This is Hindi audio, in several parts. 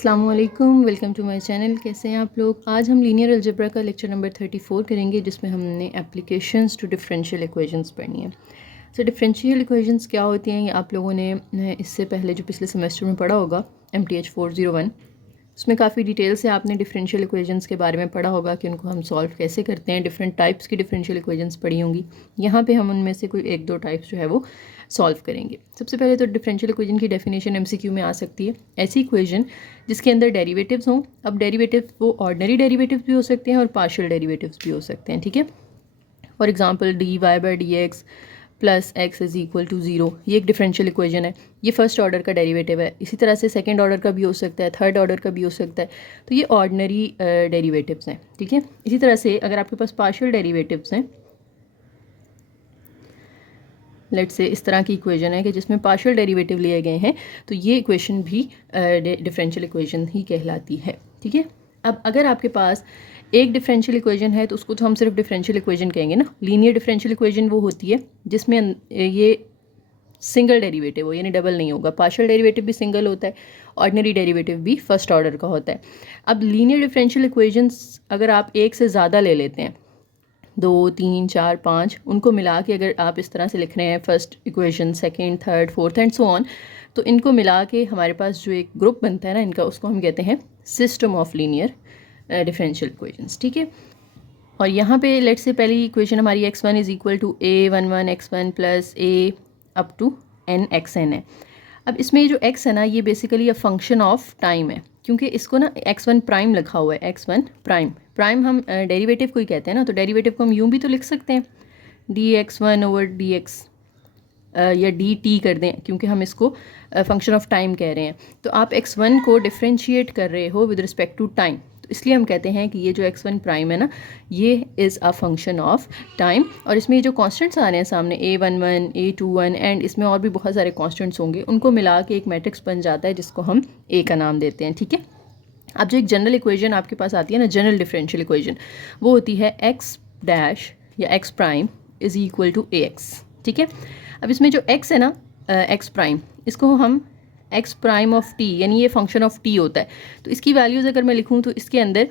अस्सलाम वालेकुम, वेलकम टू माय चैनल। कैसे हैं आप लोग। आज हम लीनियर अलजेब्रा का लेक्चर नंबर 34 करेंगे, जिसमें हमने एप्लीकेशंस टू डिफरेंशियल इक्वेशंस पढ़नी है। डिफरेंशियल इक्वेशंस क्या होती हैं, ये आप लोगों ने इससे पहले जो पिछले सेमेस्टर में पढ़ा होगा MTH 401, उसमें काफ़ी डिटेल से आपने डिफरेंशियल इक्वेशंस के बारे में पढ़ा होगा कि उनको हम सॉल्व कैसे करते हैं। डिफरेंट टाइप्स की डिफरेंशियल इक्वेशंस पढ़ी होंगी। यहाँ पे हम उनमें से कोई एक दो टाइप्स जो है वो सॉल्व करेंगे। सबसे पहले तो डिफरेंशियल इक्वेशन की डेफिनेशन MCQ में आ सकती है। ऐसी इक्वेशन जिसके अंदर डेरिवेटिव्स हों। अब डेरिवेटिव्स वो ऑर्डिनरी डेरिवेटिव्स भी हो सकते हैं और पार्शियल डेरिवेटिव्स भी हो सकते हैं, ठीक है। For example dy/dx plus x is equal to 0, ये एक डिफरेंशियल इक्वेशन है। ये फर्स्ट ऑर्डर का डेरिवेटिव है। इसी तरह से सेकंड ऑर्डर का भी हो सकता है, थर्ड ऑर्डर का भी हो सकता है। तो ये ऑर्डिनरी डेरिवेटिव्स हैं, ठीक है। इसी तरह से अगर आपके पास पार्शियल डेरिवेटिव्स हैं, लेट्स से इस तरह की इक्वेशन है कि जिसमें पार्शियल डेरिवेटिव लिए गए हैं, तो ये इक्वेशन भी डिफरेंशियल इक्वेशन ही कहलाती है, ठीक है। अब अगर आपके पास एक डिफरेंशियल इक्वेशन है तो उसको तो हम सिर्फ डिफरेंशियल इक्वेशन कहेंगे ना। लीनियर डिफरेंशियल इक्वेशन वो होती है जिसमें ये सिंगल डेरिवेटिव हो, यानी डबल नहीं होगा। पार्शियल डेरिवेटिव भी सिंगल होता है, ऑर्डिनरी डेरिवेटिव भी फर्स्ट ऑर्डर का होता है। अब लीनियर डिफरेंशियल इक्वेशंस अगर आप एक से ज़्यादा ले लेते हैं, 2 3 4 5, उनको मिला के अगर आप इस तरह से लिख रहे हैं, first equation, second, third, fourth and so on, तो इनको मिला के हमारे पास जो एक ग्रुप बनता है ना इनका, उसको हम कहते हैं system of linear differential equations, ठीक है। और यहाँ पे लेट्स से पहली इक्वेशन हमारी x1 is equal to a11 x1 plus a up to n xn है। अब इसमें जो x है ना, ये basically a function of time है, क्योंकि इसको ना x1 प्राइम लिखा हुआ है। x1 प्राइम, प्राइम हम डेरिवेटिव को ही कहते हैं ना, तो डेरिवेटिव को हम यूँ भी तो लिख सकते हैं dx1 ओवर dx, या dt कर दें, क्योंकि हम इसको फंक्शन ऑफ टाइम कह रहे हैं। तो आप x1 को डिफ्रेंशिएट कर रहे हो विद रिस्पेक्ट टू टाइम, तो इसलिए हम कहते हैं कि ये जो x1 प्राइम है ना, ये is a function of time. और इसमें ये जो कॉन्स्टेंट्स आ रहे हैं सामने, a11 a21 एंड इसमें और भी बहुत सारे कॉन्स्टेंट्स होंगे, उनको मिला के एक मैट्रिक्स बन जाता है जिसको हम a का नाम देते हैं, ठीक है। अब जो एक जनरल इक्वेशन आपके पास आती है ना, जनरल डिफरेंशियल इक्वेशन, वो होती है x डैश या x prime is equal to ax, ठीक है। अब इसमें जो x है ना, x प्राइम, इसको हम x प्राइम ऑफ t, यानी ये फंक्शन ऑफ t होता है। तो इसकी वैल्यूज़ अगर मैं लिखूँ तो इसके अंदर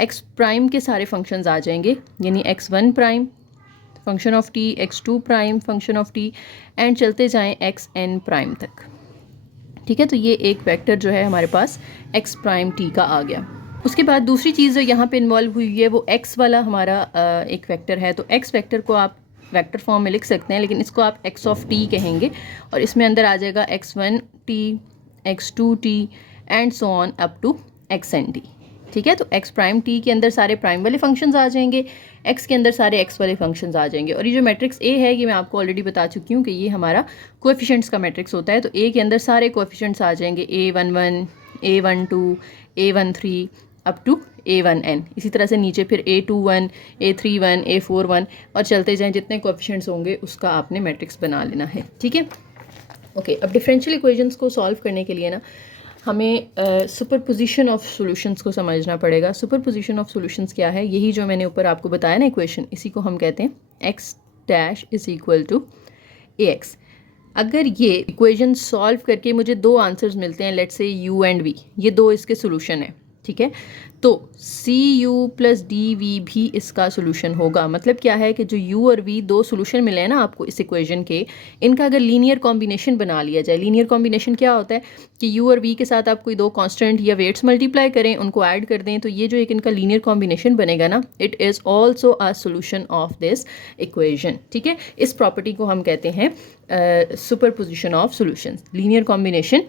x प्राइम के सारे फंक्शंस आ जाएंगे, यानी x1 prime function of t, x2 prime function of t, and चलते जाएं xn प्राइम तक, ठीक है। तो ये एक वेक्टर जो है हमारे पास x प्राइम t का आ गया। उसके बाद दूसरी चीज़ जो यहाँ पे इन्वॉल्व हुई है वो x वाला हमारा एक वेक्टर है। तो x वेक्टर को आप वेक्टर फॉर्म में लिख सकते हैं, लेकिन इसको आप x ऑफ t कहेंगे, और इसमें अंदर आ जाएगा x1t, x2t and so on up to xnt, ठीक है। तो x प्राइम t के अंदर सारे प्राइम वाले फंक्शंस आ जाएंगे, x के अंदर सारे x वाले फंक्शंस आ जाएंगे। और ये जो मैट्रिक्स A है, ये मैं आपको ऑलरेडी बता चुकी हूँ कि ये हमारा कोएफिशिएंट्स का मैट्रिक्स होता है। तो A के अंदर सारे कोएफिशिएंट्स आ जाएंगे, a11 a12 a13 up to a1n। इसी तरह से नीचे फिर a21 a31 a41, और चलते जाएं, जितने कोएफिशिएंट्स होंगे उसका आपने मैट्रिक्स बना लेना है, ठीक है। ओके, अब डिफरेंशियल इक्वेशंस को सॉल्व करने के लिए ना हमें सुपरपोजिशन ऑफ सॉल्यूशंस को समझना पड़ेगा। सुपरपोजिशन ऑफ सॉल्यूशंस क्या है, यही जो मैंने ऊपर आपको बताया ना इक्वेशन, इसी को हम कहते हैं x dash is equal to ax। अगर ये इक्वेशन सॉल्व करके मुझे दो आंसर्स मिलते हैं, let's say u and v, ये दो इसके सोल्यूशन है, ठीक है, तो cu प्लस dv भी इसका सोल्यूशन होगा। मतलब क्या है कि जो u और v दो सोल्यूशन मिले हैं ना आपको इस इक्वेशन के, इनका अगर लीनियर कॉम्बिनेशन बना लिया जाए। लीनियर कॉम्बिनेशन क्या होता है कि u और v के साथ आप कोई दो कांस्टेंट या वेट्स मल्टीप्लाई करें, उनको ऐड कर दें, तो ये जो एक इनका लीनियर कॉम्बिनेशन बनेगा ना, it is also a solution of this equation, ठीक है। इस प्रॉपर्टी को हम कहते हैं superposition of solutions. Linear combination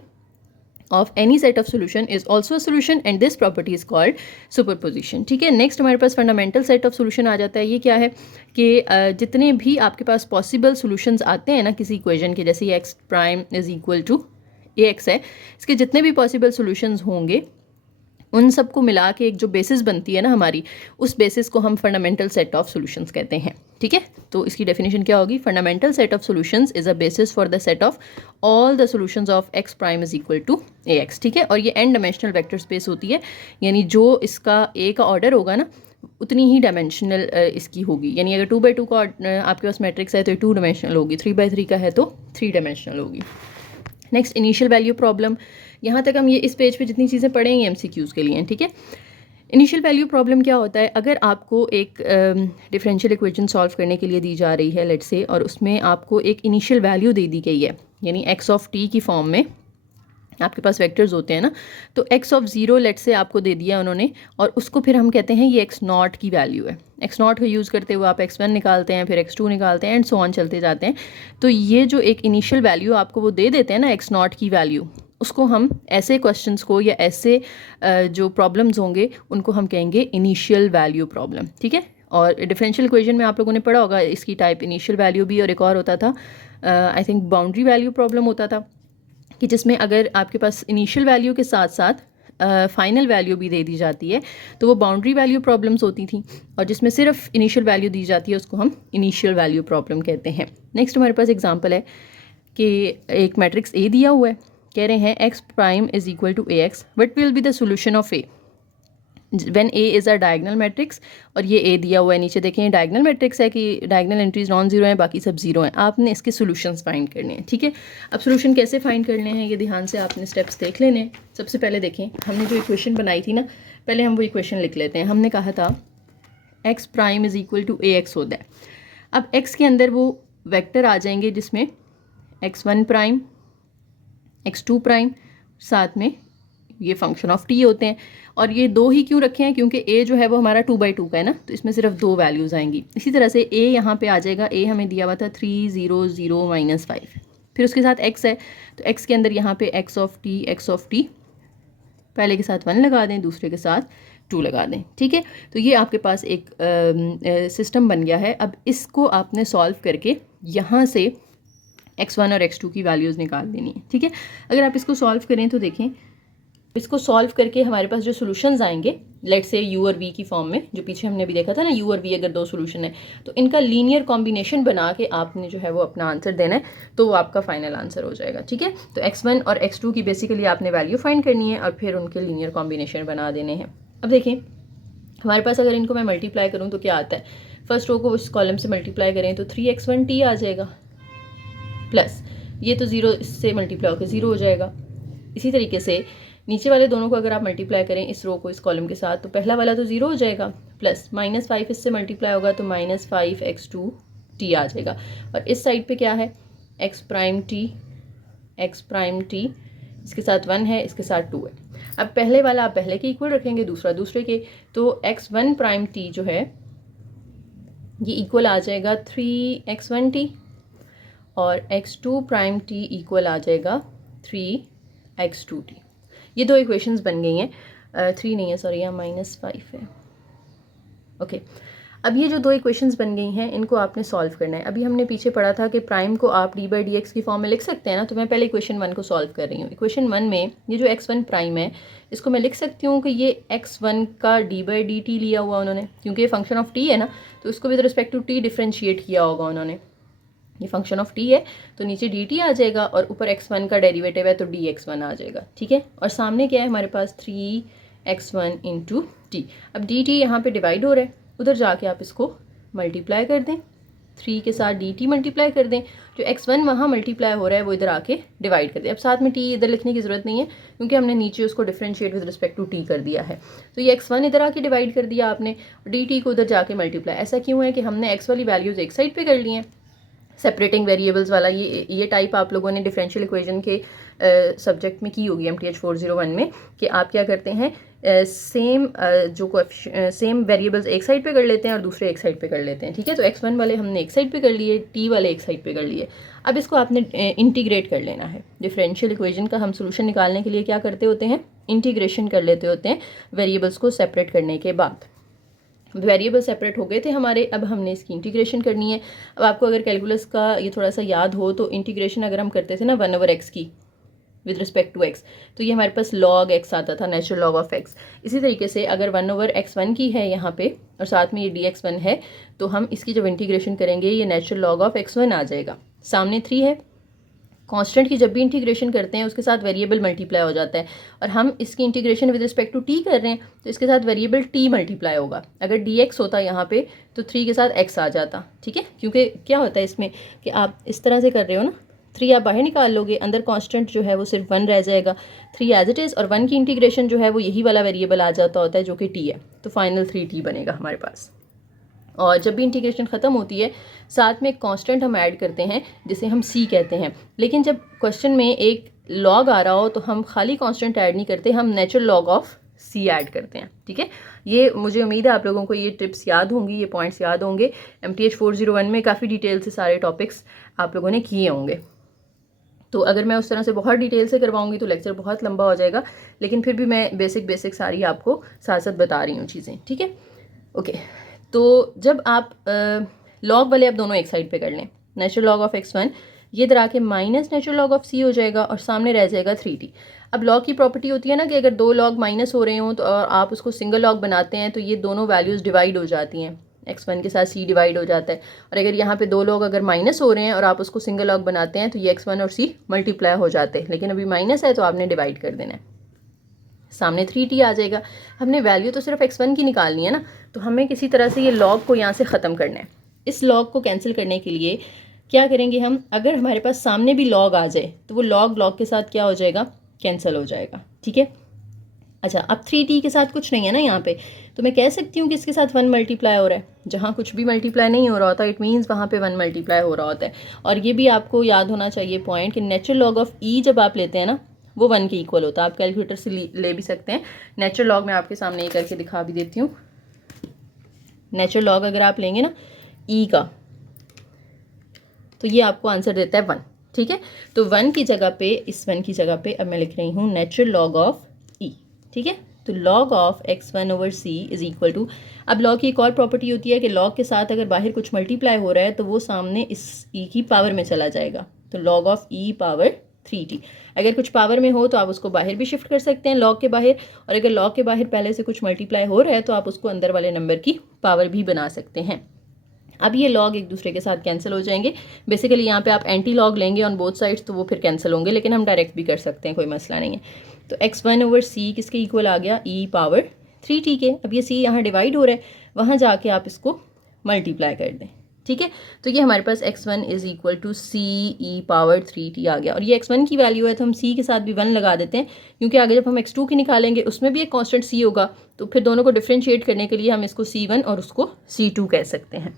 of any set of solution is also a solution and this property is called superposition, ठीक है। नेक्स्ट हमारे पास फंडामेंटल सेट ऑफ सॉल्यूशन आ जाता है। ये क्या है कि जितने भी आपके पास पॉसिबल सॉल्यूशंस आते हैं ना किसी इक्वेशन के, जैसे x prime is equal to ax है, इसके जितने भी पॉसिबल सॉल्यूशंस होंगे उन सबको मिला के एक जो बेसिस बनती है ना हमारी, उस बेसिस को हम फंडामेंटल सेट ऑफ सॉल्यूशंस कहते हैं, ठीक है। तो इसकी डेफिनेशन क्या होगी, fundamental set of solutions is a basis for the set of all the solutions of x prime is equal to ax, ठीक है। और ये n डायमेंशनल वेक्टर स्पेस होती है, यानी जो इसका a का ऑर्डर होगा ना, उतनी ही डायमेंशनल इसकी होगी। यानी अगर 2x2 का आपके पास मैट्रिक्स है तो 2 डायमेंशनल होगी, 3x3 का है तो 3 डायमेंशनल होगी। Next initial value problem. यहाँ तक हम ये इस पेज पे जितनी चीज़ें पढ़ेंगे एमसीक्यूज़ के लिए हैं, ठीक है। इनिशियल वैल्यू प्रॉब्लम क्या होता है, अगर आपको एक डिफरेंशियल इक्वेशन सॉल्व करने के लिए दी जा रही है लेट्स से, और उसमें आपको एक इनिशियल वैल्यू दे दी गई है, यानी एक्स ऑफ टी की फॉर्म में आपके पास वेक्टर्स होते हैं ना, तो एक्स ऑफ ज़ीरो लेट से आपको दे दिया उन्होंने, और उसको फिर हम कहते हैं ये एक्स नॉट की वैल्यू है। एक्स नॉट को यूज़ करते हुए आप एक्स वन निकालते हैं, फिर एक्स टू निकालते हैं, एंड सो ऑन चलते जाते हैं। तो ये जो एक इनिशियल वैल्यू आपको वो दे देते हैं ना एक्स नॉट की वैल्यू, उसको हम ऐसे क्वेश्चंस को या ऐसे जो प्रॉब्लम्स होंगे उनको हम कहेंगे इनिशियल वैल्यू प्रॉब्लम, ठीक है। और डिफरेंशियल इक्वेशन में आप लोगों ने पढ़ा होगा इसकी टाइप इनिशियल वैल्यू भी, और एक और होता था I think boundary value problem होता था, कि जिसमें अगर आपके पास इनिशियल वैल्यू के साथ साथ फाइनल वैल्यू भी दे दी जाती है तो वो बाउंड्री वैल्यू प्रॉब्लम्स होती थी, और जिसमें सिर्फ इनिशियल वैल्यू दी जाती है उसको हम इनिशियल वैल्यू प्रॉब्लम कहते हैं। नेक्स्ट हमारे पास एग्जांपल है कि एक मैट्रिक्स ए दिया हुआ है, कह रहे हैं x prime is equal to A x, what will be the solution of A when A is a diagonal matrix. और ये ए दिया हुआ है, नीचे देखें डायगनल मैट्रिक्स है कि डायगनल एंट्रीज नॉन जीरो हैं, बाकी सब जीरो हैं। आपने इसके सॉल्यूशंस फाइंड करने हैं, ठीक है। अब सॉल्यूशन कैसे फाइंड करने हैं ये ध्यान से आपने स्टेप्स देख लेने हैं। सबसे पहले देखें, हमने जो इक्वेशन बनाई थी ना, पहले हम वो इक्वेशन लिख लेते हैं। हमने कहा था x prime is equal to A x होता है। अब एक्स के अंदर वो वेक्टर आ जाएंगे जिसमें x one prime, x two prime, साथ में ये फंक्शन ऑफ टी होते हैं। और ये दो ही क्यों रखे हैं, क्योंकि ए जो है वो हमारा 2/2 का है ना, तो इसमें सिर्फ दो वैल्यूज़ आएंगी। इसी तरह से ए यहाँ पे आ जाएगा, ए हमें दिया हुआ था 3 0 0 -5, फिर उसके साथ एक्स है, तो एक्स के अंदर यहाँ पे एक्स ऑफ टी पहले के साथ 1 लगा दें, दूसरे के साथ 2 लगा दें, ठीक है। तो ये आपके पास एक सिस्टम बन गया है। अब इसको आपने सॉल्व करके यहाँ से x1 और x2 की वैल्यूज़ निकाल देनी है, ठीक है। अगर आप इसको सॉल्व करें तो देखें, इसको सॉल्व करके हमारे पास जो सॉल्यूशंस आएंगे लेट्स से u और v की फॉर्म में, जो पीछे हमने भी देखा था ना, u और v अगर दो सॉल्यूशन है तो इनका लीनियर कॉम्बिनेशन बना के आपने जो है वो अपना आंसर देना है, तो वो आपका फाइनल आंसर हो जाएगा, ठीक है। तो x1 और x2 की बेसिकली आपने वैल्यू फाइंड करनी है और फिर उनके लीनियर कॉम्बिनेशन बना देने हैं। अब देखें हमारे पास अगर इनको मैं मल्टीप्लाई करूँ तो क्या आता है, फर्स्ट रो को इस कॉलम से मल्टीप्लाई करें तो 3x1t आ जाएगा, प्लस ये तो 0 इससे मल्टीप्लाई होकर 0 हो जाएगा। इसी तरीके से नीचे वाले दोनों को अगर आप मल्टीप्लाई करें इस रो को इस कॉलम के साथ, तो पहला वाला तो 0 हो जाएगा, प्लस -5 इससे मल्टीप्लाई होगा तो -5x2t आ जाएगा। और इस साइड पे क्या है, x प्राइम टी, इसके साथ 1 है, इसके साथ 2 है। अब पहले वाला आप पहले के इक्वल रखेंगे, दूसरा दूसरे के, तो x1 प्राइम टी जो है ये इक्वल आ जाएगा 3x1t, और x2 प्राइम टी इक्वल आ जाएगा 3x2t। ये दो इक्वेशंस बन गई हैं, 3 नहीं है सॉरी, यहाँ -5 है, ओके। अब ये जो दो इक्वेशंस बन गई हैं इनको आपने सॉल्व करना है। अभी हमने पीछे पढ़ा था कि प्राइम को आप d/dx की फॉर्म में लिख सकते हैं ना, तो मैं पहले इक्वेशन 1 को सॉल्व कर रही हूँ। इक्वेशन 1 में ये जो x1 प्राइम है इसको मैं लिख सकती हूँ कि ये x1 का d/dt लिया हुआ उन्होंने, क्योंकि ये फंक्शन ऑफ t है ना, तो इसको with respect to t differentiate किया होगा उन्होंने। ये फंक्शन ऑफ t है तो नीचे dt आ जाएगा, और ऊपर x1 का डेरिवेटिव है तो dx1 आ जाएगा, ठीक है। और सामने क्या है हमारे पास 3x1 इंटू टी। अब dt यहाँ पे डिवाइड हो रहा है, उधर जाके आप इसको मल्टीप्लाई कर दें, 3 के साथ dt मल्टीप्लाई कर दें, जो x1 वहाँ मल्टीप्लाई हो रहा है वो इधर आके डिवाइड कर दें। अब साथ में t इधर लिखने की ज़रूरत नहीं है क्योंकि हमने नीचे उसको differentiate with respect to t कर दिया है। तो ये x1 इधर आके डिवाइड कर दिया आपने, dt को उधर जाके मल्टीप्लाई। ऐसा क्यों है कि हमने x वाली वैल्यूज़ एक साइड पर कर ली हैं, सेपरेटिंग वेरिएबल्स वाला ये टाइप आप लोगों ने डिफरेंशियल इक्वेशन के सब्जेक्ट में की होगी MTH 401 में, कि आप क्या करते हैं सेम वेरिएबल्स एक साइड पे कर लेते हैं और दूसरे एक साइड पे कर लेते हैं, ठीक है। तो x1 वाले हमने एक साइड पे कर लिए, t वाले एक साइड पे कर लिए। अब इसको आपने इंटीग्रेट कर लेना है। डिफरेंशियल इक्वेशन का हम सोल्यूशन निकालने के लिए क्या करते होते हैं, इंटीग्रेशन कर लेते होते हैं वेरिएबल्स को सेपरेट करने के बाद। वेरिएबल सेपरेट हो गए थे हमारे, अब हमने इसकी इंटीग्रेशन करनी है। अब आपको अगर कैलकुलस का ये थोड़ा सा याद हो तो इंटीग्रेशन अगर हम करते थे ना 1/x की विद रिस्पेक्ट टू x, तो ये हमारे पास log x आता था, नेचुरल log ऑफ x। इसी तरीके से अगर 1/x1 की है यहाँ पे और साथ में ये dx1 है, तो हम इसकी जब इंटीग्रेशन करेंगे ये नेचुरल log ऑफ x1 आ जाएगा। सामने 3 है, कांस्टेंट की जब भी इंटीग्रेशन करते हैं उसके साथ वेरिएबल मल्टीप्लाई हो जाता है, और हम इसकी integration with respect to t कर रहे हैं तो इसके साथ वेरिएबल t मल्टीप्लाई होगा। अगर dx होता यहाँ पे तो 3 के साथ x आ जाता, ठीक है। क्योंकि क्या होता है इसमें कि आप इस तरह से कर रहे हो ना, 3 आप बाहर निकाल लोगे, अंदर कांस्टेंट जो है वो सिर्फ 1 रह जाएगा, 3 एज इट इज़, और 1 की इंटीग्रेशन जो है वो यही वाला वेरिएबल आ जाता होता है जो कि t है, तो फाइनल 3t बनेगा हमारे पास। और जब भी इंटीग्रेशन ख़त्म होती है साथ में एक कांस्टेंट हम ऐड करते हैं जिसे हम c कहते हैं, लेकिन जब क्वेश्चन में एक लॉग आ रहा हो तो हम खाली कांस्टेंट ऐड नहीं करते, हम natural log of c add करते हैं। ठीक है, ये मुझे उम्मीद है आप लोगों को ये टिप्स याद होंगी, ये पॉइंट्स याद होंगे। MTH 401 में काफ़ी डिटेल से सारे टॉपिक्स आप लोगों ने किए होंगे, तो अगर मैं उस तरह से बहुत डिटेल से करवाऊंगी तो लेक्चर बहुत लंबा हो जाएगा, लेकिन फिर भी मैं बेसिक सारी आपको साथ साथ बता रही हूँ चीज़ें। ठीक है, ओके। तो जब आप लॉग वाले आप दोनों एक साइड पे कर लें, नेचुरल लॉग ऑफ x1 ये इधर आके minus natural log of c हो जाएगा और सामने रह जाएगा 3t। अब लॉग की प्रॉपर्टी होती है ना कि अगर दो लॉग माइनस हो रहे हों तो और आप उसको सिंगल लॉग बनाते हैं तो ये दोनों वैल्यूज़ डिवाइड हो जाती हैं, x1 के साथ c डिवाइड हो जाता है। और अगर यहाँ पे दो लोग अगर माइनस हो रहे हैं और आप उसको सिंगल लॉग बनाते हैं तो ये x1 और c मल्टीप्लाई हो जाते हैं, लेकिन अभी माइनस है तो आपने डिवाइड कर देना है, सामने 3t आ जाएगा। हमने वैल्यू तो सिर्फ x1 की निकालनी है ना, तो हमें किसी तरह से ये लॉग को यहाँ से ख़त्म करना है। इस लॉग को कैंसिल करने के लिए क्या करेंगे हम, अगर हमारे पास सामने भी लॉग आ जाए तो वो लॉग के साथ क्या हो जाएगा, कैंसिल हो जाएगा। ठीक है, अच्छा अब 3t के साथ कुछ नहीं है ना यहाँ पे, तो मैं कह सकती हूँ कि इसके साथ 1 मल्टीप्लाई हो रहा है। जहाँ कुछ भी मल्टीप्लाई नहीं हो रहा होता इट मीन्स वहाँ पे 1 मल्टीप्लाई हो रहा होता है। और ये भी आपको याद होना चाहिए पॉइंट कि नेचुरल लॉग ऑफ e जब आप लेते हैं ना वो 1 के इक्वल होता है। आप कैलकुलेटर से ले भी सकते हैं। नेचुरल लॉग मैं आपके सामने ये करके दिखा भी देती हूँ। नेचुरल लॉग अगर आप लेंगे ना e का तो ये आपको आंसर देता है 1। ठीक है, तो 1 की जगह पे, इस 1 की जगह पे अब मैं लिख रही हूँ नेचुरल लॉग ऑफ e। ठीक है, तो log of x1 over c is equal to, अब log की एक और प्रॉपर्टी होती है कि log के साथ अगर बाहर कुछ मल्टीप्लाई हो रहा है तो वो सामने इस e की पावर में चला जाएगा, तो log of e power 3t। अगर कुछ पावर में हो तो आप उसको बाहर भी शिफ्ट कर सकते हैं log के बाहर, और अगर log के बाहर पहले से कुछ मल्टीप्लाई हो रहा है तो आप उसको अंदर वाले नंबर की पावर भी बना सकते हैं। अब ये लॉग एक दूसरे के साथ कैंसिल हो जाएंगे। बेसिकली यहाँ पे आप एंटी लॉग लेंगे ऑन बोथ साइड्स तो वो फिर कैंसिल होंगे, लेकिन हम डायरेक्ट भी कर सकते हैं, कोई मसला नहीं है। तो x1 ओवर c किसके इक्वल आ गया, e पावर 3t के। अब ये c यहाँ डिवाइड हो रहा है, वहाँ जाके आप इसको मल्टीप्लाई कर दें। ठीक है, तो ये हमारे पास x1 is equal to c e power 3t आ गया। और ये x1 की वैल्यू है तो हम c के साथ भी 1 लगा देते हैं, क्योंकि आगे जब हम x2 की निकालेंगे उसमें भी एक कांस्टेंट c होगा, तो फिर दोनों को डिफ्रेंशिएट करने के लिए हम इसको c1 और उसको c2 कह सकते हैं।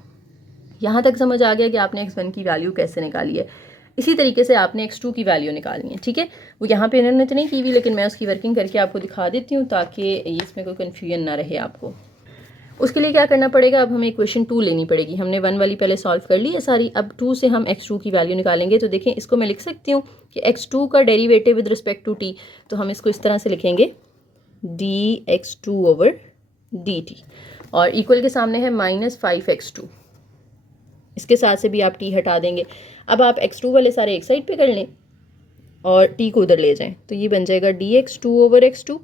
यहाँ तक समझ आ गया कि आपने x1 की वैल्यू कैसे निकाली है। इसी तरीके से आपने x2 की वैल्यू निकालनी है। ठीक है, वो यहाँ पे इन्होंने तो नहीं की हुई, लेकिन मैं उसकी वर्किंग करके आपको दिखा देती हूँ ताकि इसमें कोई कन्फ्यूजन ना रहे आपको। उसके लिए क्या करना पड़ेगा, अब हमें इक्वेशन 2 लेनी पड़ेगी। हमने 1 वाली पहले सॉल्व कर ली है सारी, अब 2 से हम x2 की वैल्यू निकालेंगे। तो देखें, इसको मैं लिख सकती हूँ कि x2 का derivative with respect to t, तो हम इसको इस तरह से लिखेंगे dx2 ओवर dt, और इक्वल के सामने है -5x2, इसके साथ से भी आप t हटा देंगे। अब आप x2 वाले सारे एक साइड पे कर लें और t को उधर ले जाएं, तो ये बन जाएगा dx2 ओवर x2,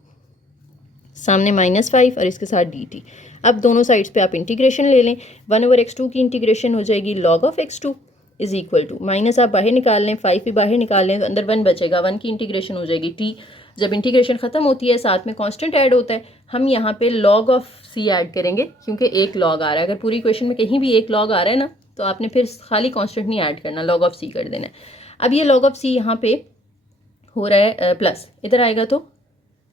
सामने -5 और इसके साथ dt। अब दोनों साइड्स पे आप इंटीग्रेशन ले लें, 1 ओवर x2 की इंटीग्रेशन हो जाएगी log of x2 is equal to, minus आप बाहर निकाल लें, 5 भी बाहर निकाल लें तो अंदर 1 बचेगा, 1 की इंटीग्रेशन हो जाएगी t। जब इंटीग्रेशन ख़त्म होती है साथ में कांस्टेंट ऐड होता है, हम यहाँ पे log ऑफ c ऐड करेंगे, क्योंकि एक log आ रहा है। अगर पूरी इक्वेशन में कहीं भी एक log आ रहा है ना तो आपने फिर खाली कांस्टेंट नहीं ऐड करना, log ऑफ c कर देना है। अब ये log ऑफ c यहाँ पे हो रहा है प्लस, इधर आएगा तो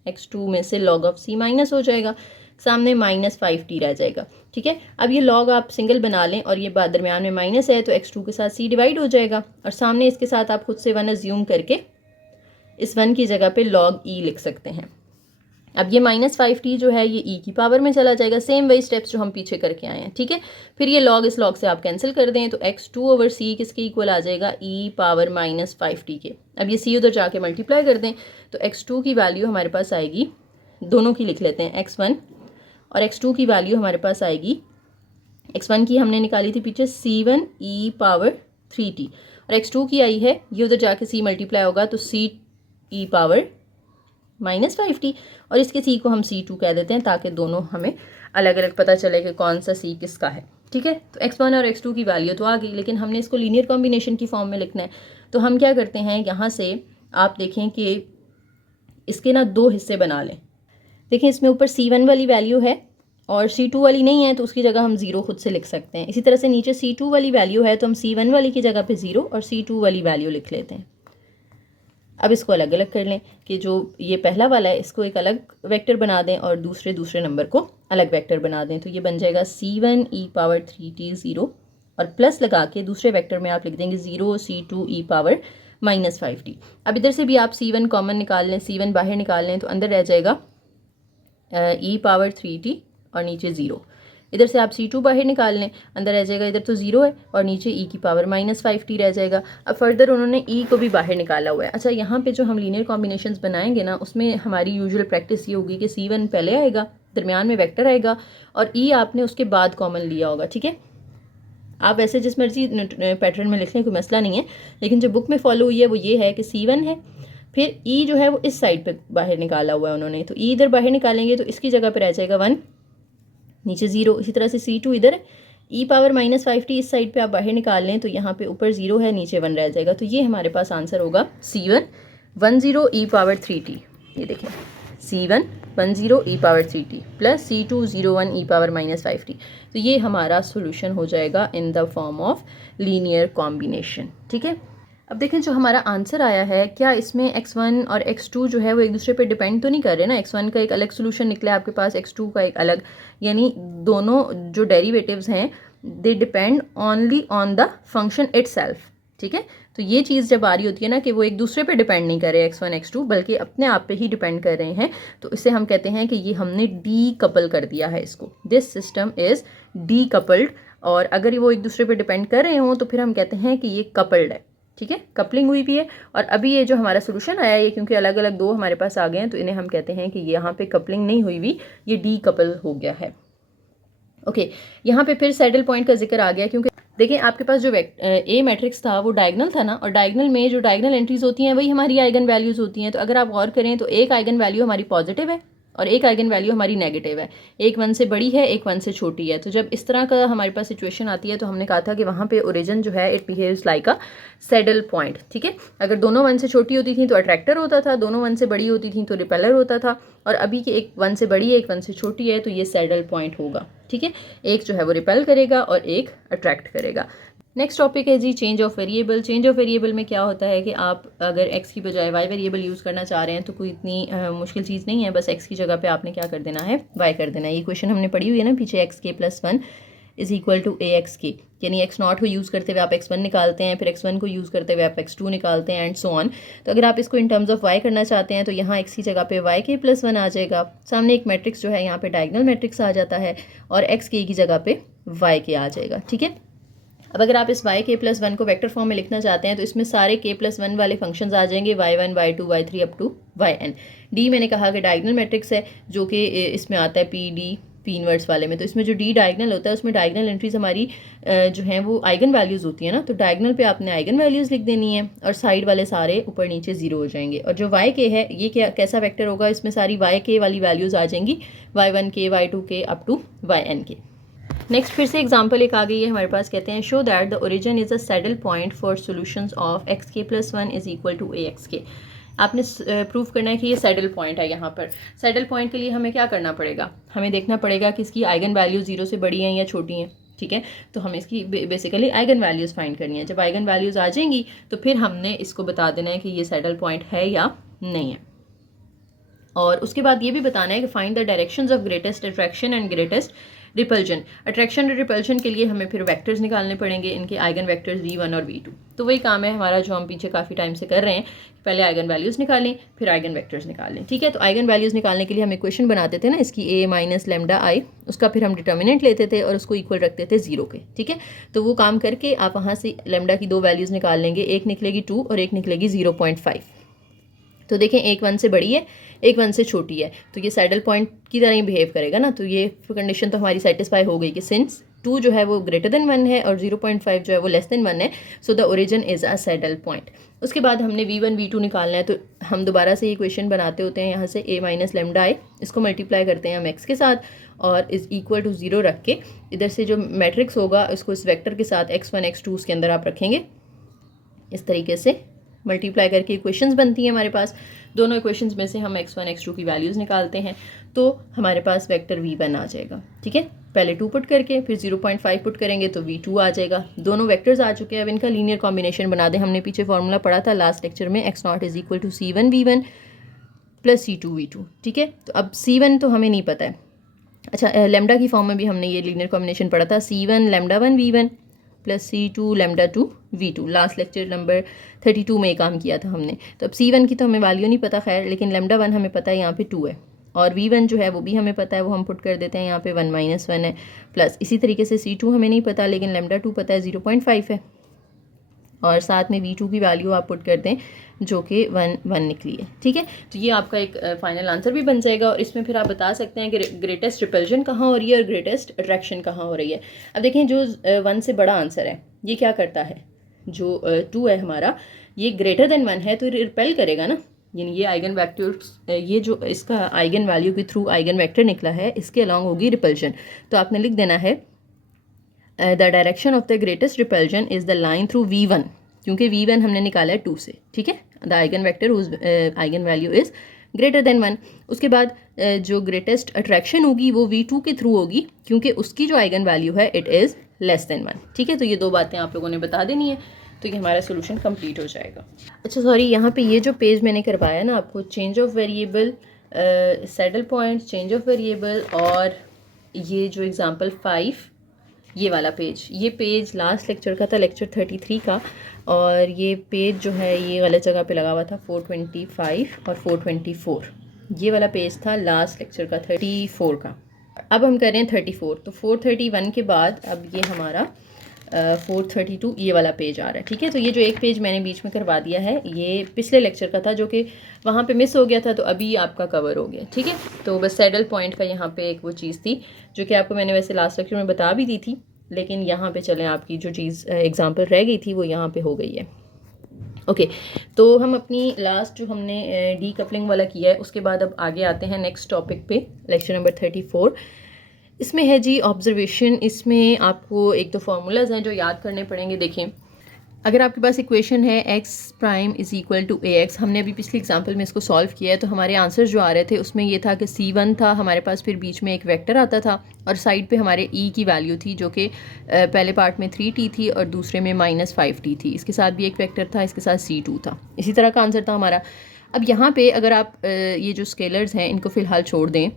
x2 में से log ऑफ c माइनस हो जाएगा, सामने -5t रह जाएगा। ठीक है, अब ये log आप सिंगल बना लें और ये बाद दरमियान में माइनस है तो x2 के साथ c डिवाइड हो जाएगा, और सामने इसके साथ आप खुद से 1 अज्यूम करके इस 1 की जगह पे log e लिख सकते हैं। अब ये -5t जो है ये e की पावर में चला जाएगा, सेम वही स्टेप्स जो हम पीछे करके आए हैं। ठीक है, फिर ये log इस log से आप कैंसिल कर दें तो x2 ओवर c किसके इक्वल आ जाएगा, e पावर -5t के। अब ये c उधर जाके मल्टीप्लाई कर दें तो x2 की वैल्यू हमारे पास आएगी, दोनों की लिख लेते हैं, x1 और x2 की वैल्यू हमारे पास आएगी, x1 की हमने निकाली थी पीछे c1 e पावर 3t, और x2 की आई है, ये उधर जाके c मल्टीप्लाई होगा तो c e पावर -5t, और इसके c को हम c2 कह देते हैं ताकि दोनों हमें अलग अलग पता चले कि कौन सा c किसका है। ठीक है, तो x1 और x2 की वैल्यू तो आ गई, लेकिन हमने इसको लीनियर कॉम्बिनेशन की फॉर्म में लिखना है। तो हम क्या करते हैं, यहाँ से आप देखें कि इसके ना 2 हिस्से बना लें। देखें, इसमें ऊपर c1 वाली वैल्यू है और C2 वाली नहीं है तो उसकी जगह हम 0 खुद से लिख सकते हैं। इसी तरह से नीचे C2 वाली वैल्यू है तो हम C1 वाली की जगह पे 0 और C2 वाली वैल्यू लिख लेते हैं। अब इसको अलग अलग कर लें कि जो ये पहला वाला है इसको एक अलग वेक्टर बना दें और दूसरे नंबर को अलग वेक्टर बना दें। तो ये बन जाएगा C1 e पावर 3t 0 और प्लस लगा के दूसरे वेक्टर में आप लिख देंगे 0 C2 e पावर -5t। अब इधर से भी आप C1 कॉमन निकाल लें, C1 बाहर निकाल लें तो अंदर रह जाएगा e पावर 3t और नीचे 0। इधर से आप C2 बाहर निकाल लें, अंदर रह जाएगा, इधर तो 0 है और नीचे e की पावर -5t रह जाएगा। अब फर्दर उन्होंने e को भी बाहर निकाला हुआ है। अच्छा, यहाँ पे जो हम लीनियर कॉम्बिनेशंस बनाएंगे ना उसमें हमारी यूजुअल प्रैक्टिस ये होगी कि C1 पहले आएगा, दरमियान में वेक्टर आएगा और e आपने उसके बाद कॉमन लिया होगा। ठीक है, आप वैसे जिस मर्जी पैटर्न में लिख लें, कोई मसला नहीं है, लेकिन जो बुक में फॉलो हुई है वो ये है कि C1 है, फिर e जो है वो इस साइड पे बाहर निकाला हुआ है उन्होंने, तो e इधर बाहर निकालेंगे तो इसकी जगह पे रह जाएगा 1, नीचे 0। इसी तरह से C2 इधर e पावर -5t इस साइड पे आप बाहर निकाल लें तो यहाँ पे ऊपर 0 है, नीचे 1 रह जाएगा। तो ये हमारे पास आंसर होगा C1 10 e पावर 3t। ये देखें, C1 10 e power 3t plus C2 01 e power -5t। तो ये हमारा सोल्यूशन हो जाएगा in the form of linear combination. ठीक है, अब देखें जो हमारा आंसर आया है, क्या इसमें x1 और x2 जो है वो एक दूसरे पे डिपेंड तो नहीं कर रहे ना। x1 का एक अलग सोल्यूशन निकला आपके पास, x2 का एक अलग, यानी दोनों जो डेरिवेटिव्स हैं they depend only on the function itself. ठीक है, तो ये चीज़ जब आ रही होती है ना कि वो एक दूसरे पे डिपेंड नहीं कर रहे x1 x2, बल्कि अपने आप पे ही डिपेंड कर रहे हैं, तो इसे हम कहते हैं कि ये हमने डी कपल कर दिया है इसको। This system is D coupled. और अगर वो एक दूसरे पे डिपेंड कर रहे हों तो फिर हम कहते हैं कि ये कपल्ड है। ठीक है, कपलिंग हुई भी है। और अभी ये जो हमारा सोल्यूशन आया है, क्योंकि अलग अलग दो हमारे पास आ गए हैं तो इन्हें हम कहते हैं कि यहाँ पे कपलिंग नहीं हुई हुई, ये डी कपल हो गया है। ओके, यहाँ पे फिर सैडल पॉइंट का जिक्र आ गया, क्योंकि देखें आपके पास जो ए मैट्रिक्स था वो डायगनल था ना, और डायगनल में जो डायगनल एंट्रीज होती हैं वही हमारी आइगन वैल्यूज़ होती हैं। तो अगर आप गौर करें तो एक आइगन वैल्यू हमारी पॉजिटिव है और एक आइगन वैल्यू हमारी नेगेटिव है, एक 1 से बड़ी है, एक 1 से छोटी है। तो जब इस तरह का हमारे पास सिचुएशन आती है तो हमने कहा था कि वहाँ पे ओरिजिन जो है it behaves like a saddle point. ठीक है, अगर दोनों 1 से छोटी होती थी तो अट्रैक्टर होता था, दोनों 1 से बड़ी होती थी तो रिपेलर होता था, और अभी की एक 1 से बड़ी है, एक 1 से छोटी है, तो ये सैडल पॉइंट होगा। ठीक है, एक जो है वो रिपेल करेगा और एक अट्रैक्ट करेगा। नेक्स्ट टॉपिक है जी change of variable. Change of variable में क्या होता है कि आप अगर x की बजाय y वेरिएबल यूज़ करना चाह रहे हैं तो कोई इतनी मुश्किल चीज़ नहीं है, बस x की जगह पे आपने क्या कर देना है, y कर देना है। ये क्वेश्चन हमने पढ़ी हुई है ना पीछे, xk + 1 = axk, यानी x0 को यूज़ करते हुए आप x1 निकालते हैं, फिर x1 को यूज़ करते हुए आप x2 निकालते हैं, एंड सो ऑन। तो अगर आप इसको इन टर्म्स ऑफ y करना चाहते हैं तो यहाँ x की जगह पे yk + 1 आ जाएगा। सामने एक मैट्रिक्स जो है यहाँ पे डायगनल मैट्रिक्स आ जाता है और xk की जगह पे yk आ जाएगा। ठीक है, अब अगर आप इस yk + 1 को वेक्टर फॉर्म में लिखना चाहते हैं तो इसमें सारे k + 1 वाले फंक्शंस आ जाएंगे, y1 y2 y3 up to yn। d मैंने कहा कि डायगनल मैट्रिक्स है जो कि इसमें आता है PD P इनवर्स वाले में। तो इसमें जो d डायगनल होता है उसमें डायगनल एंट्रीज हमारी जो हैं वो आइगन वैल्यूज़ होती हैं ना, तो डायगनल पे आपने आइगन वैल्यूज़ लिख देनी है और साइड वाले सारे ऊपर नीचे 0 हो जाएंगे। और जो yk है ये क्या कैसा वेक्टर होगा, इसमें सारी yk वाली वैल्यूज़ आ जाएंगी, y1k y2k up to yn। Next फिर से एग्जांपल एक आ गई है हमारे पास, कहते हैं show that the origin is a saddle point for solutions of xk + 1 = axk। आपने प्रूव करना है कि ये सैडल पॉइंट है। यहाँ पर सैडल पॉइंट के लिए हमें क्या करना पड़ेगा, हमें देखना पड़ेगा कि इसकी आइगन वैल्यू 0 से बड़ी हैं या छोटी हैं। ठीक है, तो हमें इसकी बेसिकली आइगन वैल्यूज़ फाइंड करनी है। जब आइगन वैल्यूज़ आ जाएंगी तो फिर हमने इसको बता देना है कि ये सैडल पॉइंट है या नहीं है। और उसके बाद ये भी बताना है कि find the directions of greatest attraction and greatest repulsion. Attraction और रिपल्शन के लिए हमें फिर वेक्टर्स निकालने पड़ेंगे, इनके आइगन वेक्टर्स v1 और v2। तो वही काम है हमारा जो हम पीछे काफ़ी टाइम से कर रहे हैं, पहले आइगन वैल्यूज़ निकालें फिर आइगन वेक्टर्स निकालें। ठीक है, तो आइगन वैल्यूज़ निकालने के लिए हम इक्वेशन बनाते थे ना इसकी a - λI, उसका फिर हम डिटर्मिनेंट लेते थे और उसको इक्वल रखते थे 0 के। ठीक है, तो वो काम करके आप वहाँ से लैम्डा की दो वैल्यूज़ निकाल लेंगे, एक निकलेगी 2 और एक निकलेगी 0.5। तो देखें एक 1 से बड़ी है, एक 1 से छोटी है, तो ये सैडल पॉइंट की तरह ही बिहेव करेगा ना। तो ये कंडीशन तो हमारी सेटिस्फाई हो गई कि सिंस 2 जो है वो ग्रेटर देन 1 है और 0.5 जो है वो लेस देन 1 है, so the origin is a saddle point. उसके बाद हमने v1 v2 निकालना है, तो हम दोबारा से ये इक्वेशन बनाते होते हैं, यहाँ से a - λI, इसको मल्टीप्लाई करते हैं हम x के साथ और इज़ इक्वल टू 0 रख के इधर से जो मैट्रिक्स होगा इसको इस वेक्टर के साथ x1 x2 उसके अंदर आप रखेंगे इस तरीके से, मल्टीप्लाई करके इक्वेशंस बनती हैं हमारे पास। दोनों इक्वेशंस में से हम x1 x2 की वैल्यूज़ निकालते हैं तो हमारे पास वेक्टर v1 आ जाएगा। ठीक है, पहले 2 पुट करके फिर 0.5 पुट करेंगे तो v2 आ जाएगा। दोनों वेक्टर्स आ चुके हैं। अब इनका लीनियर कॉम्बिनेशन बना दें। हमने पीछे फॉर्मूला पढ़ा था लास्ट लेक्चर में, x0 is equal to c1v1 plus c2v2। ठीक है, तो अब c1 तो हमें नहीं पता है। अच्छा, लेमडा की फॉर्म में भी हमने ये लीनियर कॉम्बिनेशन पढ़ा था, c1 λ1 v1 plus c2 λ2 v2। Last lecture number 32 में ये काम किया था हमने। तो अब c1 की तो हमें वैल्यू नहीं पता खैर, लेकिन λ1 हमें पता है यहाँ पे 2 है, और v1 जो है वो भी हमें पता है, वो हम पुट कर देते हैं यहाँ पे 1 - 1 है, प्लस इसी तरीके से c2 हमें नहीं पता लेकिन λ2 पता है 0.5 है, और साथ में v2 की वैल्यू आप पुट कर दें जो कि 1 निकली है। ठीक है, तो ये आपका एक फाइनल आंसर भी बन जाएगा, और इसमें फिर आप बता सकते हैं कि ग्रेटेस्ट रिपल्जन कहाँ हो रही है और ग्रेटेस्ट अट्रैक्शन कहाँ हो रही है। अब देखें, जो 1 से बड़ा आंसर है ये क्या करता है, जो 2 है हमारा, ये ग्रेटर देन 1 है तो रिपेल करेगा ना, यानी ये आइगन वेक्टर्स, ये जो इसका आइगन वैल्यू के थ्रू आइगन वेक्टर निकला है इसके अलॉन्ग होगी रिपल्जन। तो आपने लिख देना है the direction of the greatest repulsion is the line through v1, क्योंकि v1 हमने निकाला है 2 से। ठीक है, the eigenvector whose eigenvalue is greater than 1। उसके बाद जो ग्रेटेस्ट अट्रैक्शन होगी वो v2 के थ्रू होगी, क्योंकि उसकी जो आइगन वैल्यू है इट इज़ लेस देन 1। ठीक है, तो ये 2 बातें आप लोगों ने बता देनी है, तो ये हमारा सोल्यूशन कंप्लीट हो जाएगा। अच्छा सॉरी, यहाँ पे ये जो पेज मैंने करवाया ना आपको, change of variable, saddle point, change of variable, और ये जो एग्जांपल 5, ये वाला पेज, ये पेज लास्ट लेक्चर का था, लेक्चर 33 का, और ये पेज जो है ये गलत जगह पे लगा हुआ था, 425 और 424, ये वाला पेज था लास्ट लेक्चर का 34 का। अब हम कर रहे हैं 34, तो 431 के बाद अब ये हमारा 432 ये वाला पेज आ रहा है। ठीक है, तो ये जो एक पेज मैंने बीच में करवा दिया है ये पिछले लेक्चर का था, जो कि वहाँ पे मिस हो गया था, तो अभी आपका कवर हो गया। ठीक है, तो बस सैडल पॉइंट का यहाँ पे एक वो चीज़ थी जो कि आपको मैंने वैसे लास्ट लेक्चर में बता भी दी थी, लेकिन यहाँ पे चलें आपकी जो चीज़ एग्जाम्पल रह गई थी वो यहाँ पे हो गई है। ओके, तो हम अपनी लास्ट जो हमने डी कपलिंग वाला किया है उसके बाद अब आगे आते हैं नेक्स्ट टॉपिक पे, लेक्चर नंबर 34। इसमें है जी ऑब्जर्वेशन। इसमें आपको एक तो फार्मूलाज हैं जो याद करने पड़ेंगे। देखें, अगर आपके पास इक्वेशन है x prime is equal to ax, हमने अभी पिछले एग्जांपल में इसको सॉल्व किया है, तो हमारे आंसर जो आ रहे थे उसमें ये था कि c1 था हमारे पास, फिर बीच में एक वेक्टर आता था और साइड पे हमारे e की वैल्यू थी जो कि पहले पार्ट में 3t थी और दूसरे में -5t थी, इसके साथ भी एक वेक्टर था, इसके साथ c2 था। इसी तरह का आंसर था हमारा। अब यहाँ पर अगर आप ये जो स्केलर्स हैं इनको फ़िलहाल छोड़ दें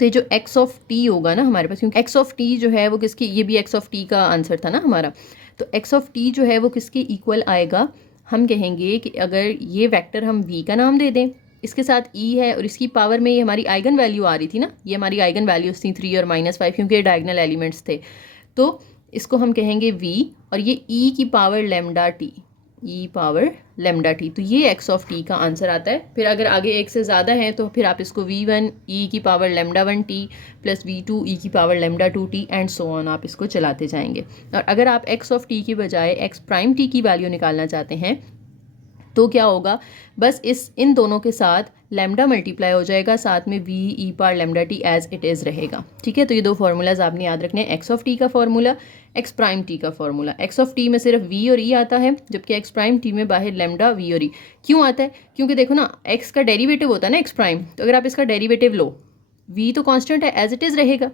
तो ये जो x ऑफ t होगा ना हमारे पास, क्योंकि x ऑफ t जो है वो किसकी, ये भी x ऑफ t का आंसर था ना हमारा, तो x ऑफ t जो है वो किसके इक्वल आएगा, हम कहेंगे कि अगर ये वेक्टर हम v का नाम दे दें, इसके साथ e है और इसकी पावर में ये हमारी आइगन वैल्यू आ रही थी ना, ये हमारी आइगन वैल्यूज थी 3 और -5, क्योंकि ये डायगोनल एलिमेंट्स थे, तो इसको हम कहेंगे v, और ये e की power lambda t, e power lambda T, तो ये x ऑफ t का आंसर आता है। फिर अगर आगे एक से ज़्यादा है तो फिर आप इसको v1 e की power lambda 1t plus v2 e की power lambda 2t and so on, आप इसको चलाते जाएंगे। और अगर आप x ऑफ t की बजाय x प्राइम t की वैल्यू निकालना चाहते हैं तो क्या होगा, बस इन दोनों के साथ लैम्डा मल्टीप्लाई हो जाएगा, साथ में v e power lambda t as it is रहेगा। ठीक है, तो ये 2 फार्मूलाज आपने याद रखने हैं, x ऑफ t का फार्मूला, x प्राइम t का फार्मूला। x ऑफ t में सिर्फ v और e आता है, जबकि x प्राइम t में बाहर लैम्डा v और e। क्यों आता है, क्योंकि देखो ना x का डेरिवेटिव होता है ना x प्राइम, तो अगर आप इसका डेरिवेटिव लो, v तो कांस्टेंट है एज इट इज़ रहेगा,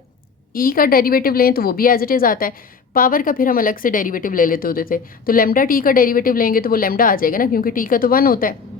e का डेरिवेटिव लें तो वो भी एज इट इज़ आता है, पावर का फिर हम अलग से डेरिवेटिव ले लेते होते थे, तो लैम्डा टी का डेरिवेटिव लेंगे तो वो लैम्डा आ जाएगा ना, क्योंकि टी का तो 1 होता है,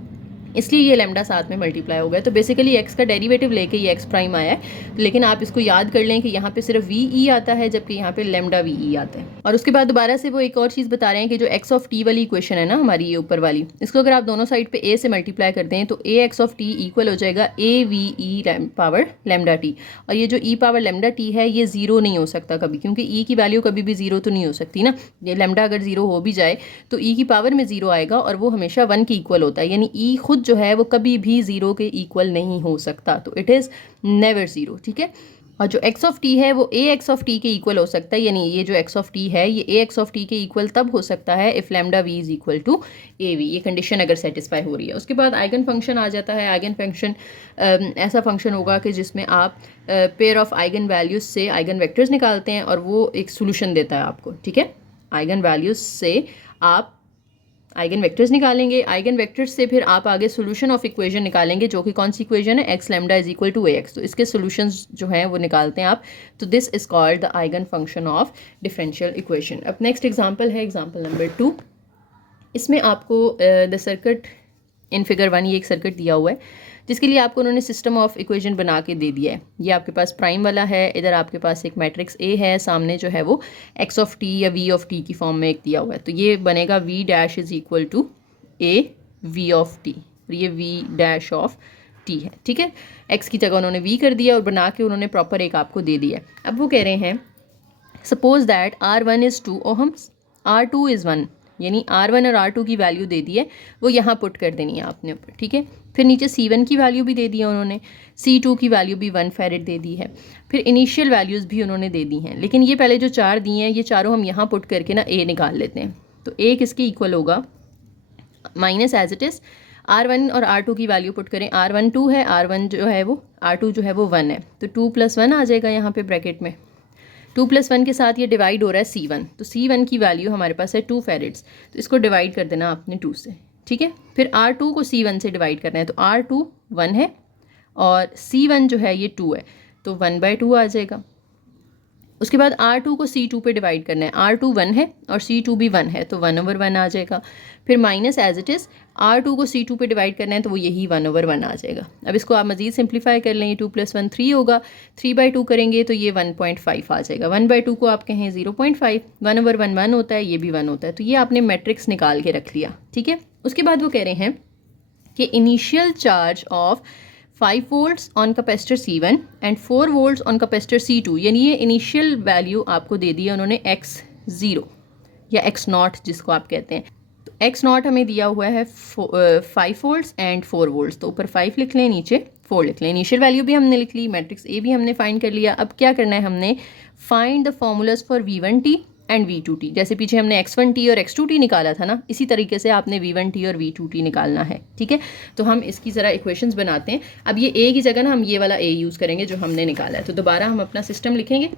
इसलिए ये लैम्डा साथ में मल्टीप्लाई हो गया। तो बेसिकली x का डेरिवेटिव लेके ये x प्राइम आया है, लेकिन आप इसको याद कर लें कि यहाँ पे सिर्फ v e आता है, जबकि यहाँ पे लैम्डा v e आता है। और उसके बाद दोबारा से वो एक और चीज़ बता रहे हैं कि जो x ऑफ t वाली इक्वेशन है ना हमारी, ये ऊपर वाली, इसको अगर आप दोनों साइड पे a से मल्टीप्लाई कर दें तो a x of t equal हो जाएगा a v e power lambda t, और ये जो e पावर लैम्डा t है ये ज़ीरो नहीं हो सकता कभी, क्योंकि e की वैल्यू कभी भी ज़ीरो तो नहीं हो सकती ना, ये लैम्डा अगर ज़ीरो हो भी जाए तो e की पावर में ज़ीरो आएगा और वो हमेशा 1 के इक्वल होता है, यानी e खुद जो है वो कभी भी 0 के इक्वल नहीं हो सकता, तो इट इज़ नेवर 0। ठीक है, और जो x ऑफ t है वो a x ऑफ t के इक्वल हो सकता है, यानी ये जो x ऑफ t है ये a x ऑफ t के इक्वल तब हो सकता है if lambda v is equal to a v, ये कंडीशन अगर सेटिस्फाई हो रही है। उसके बाद आइगन फंक्शन आ जाता है। आइगन फंक्शन ऐसा फंक्शन होगा कि जिसमें आप पेयर ऑफ आइगन वैल्यूज से आइगन वेक्टर्स निकालते हैं और वो एक सोल्यूशन देता है आपको। ठीक है, आइगन वैल्यूज से आप आइगन वेक्टर्स निकालेंगे, आइगन वेक्टर्स से फिर आप आगे सोल्यूशन ऑफ इक्वेशन निकालेंगे, जो कि कौन सी इक्वेशन है, x lambda is equal to AX। तो इसके सोल्यूशंस जो हैं वो निकालते हैं आप। तो this is called the eigen function of differential equation. अब नेक्स्ट एग्जांपल है एग्जांपल नंबर 2। इसमें आपको द सर्किट इन फिगर 1, ये एक सर्किट दिया हुआ है जिसके लिए आपको उन्होंने सिस्टम ऑफ इक्वेशन बना के दे दिया है। ये आपके पास प्राइम वाला है, इधर आपके पास एक मैट्रिक्स ए है, सामने जो है वो एक्स ऑफ टी या वी ऑफ टी की फॉर्म में एक दिया हुआ है। तो ये बनेगा v dash is equal to A v of t, और ये वी डैश ऑफ टी है। ठीक है, एक्स की जगह उन्होंने वी कर दिया और बना के उन्होंने प्रॉपर एक आपको दे दिया है। अब वो कह रहे हैं suppose that R1 is 2 ohms, R2 is 1, यानी R1 और R2 की वैल्यू दे दी है, वो यहाँ पुट कर देनी है आपने ऊपर। ठीक है, फिर नीचे C1 की वैल्यू भी दे दी है उन्होंने, C2 की वैल्यू भी 1 फैरेड दे दी है, फिर इनिशियल वैल्यूज़ भी उन्होंने दे दी हैं। लेकिन ये पहले जो 4 दी हैं ये चारों हम यहाँ पुट करके ना A निकाल लेते हैं। तो A किसके इक्वल होगा, minus as it is R1 और R2 की वैल्यू पुट करें, R1 2 है, R1 जो है वो R2 जो है वो 1 है, तो 2 + 1 आ जाएगा यहाँ पे ब्रैकेट में। 2 + 1 के साथ ये डिवाइड हो रहा है C1, तो C1 की वैल्यू हमारे पास है 2 फैरेड्स, तो इसको डिवाइड कर देना आपने 2 से। ठीक है, फिर R2 को C1 से डिवाइड करना है, तो R2 1 है और C1 जो है ये 2 है, तो 1/2 आ जाएगा। उसके बाद R2 को C2 पे डिवाइड करना है, R2 1 है और C2 भी 1 है, तो 1/1 आ जाएगा। फिर minus as it is R2 को C2 पे डिवाइड करना है, तो वो यही 1/1 आ जाएगा। अब इसको आप मज़ीद सिंप्लीफाई कर लें, 2 + 1 3 होगा, 3/2 करेंगे तो ये 1.5 आ जाएगा। 1/2 को आप कहें 0.5, 1/1 1 होता है, ये भी 1 होता है। तो ये आपने मैट्रिक्स निकाल के रख लिया। ठीक है, उसके बाद वो कह रहे हैं कि initial charge of 5 volts on capacitor C1 and 4 volts on capacitor C2, यानी ये इनिशियल वैल्यू आपको दे दी है उन्होंने x0 या x0 जिसको आप कहते हैं। तो x0 हमें दिया हुआ है 5 volts एंड 4 volts, तो ऊपर 5 लिख लें, नीचे 4 लिख लें। इनिशियल वैल्यू भी हमने लिख ली, मैट्रिक्स ए भी हमने फाइंड कर लिया। अब क्या करना है, हमने find the formulas for V1t and V2t। जैसे पीछे हमने x1t और x2t निकाला था ना, इसी तरीके से आपने V1t और V2t निकालना है। ठीक है, तो हम इसकी ज़रा इक्वेशंस बनाते हैं। अब ये a की जगह ना हम ये वाला a यूज़ करेंगे जो हमने निकाला है। तो दोबारा हम अपना सिस्टम लिखेंगे,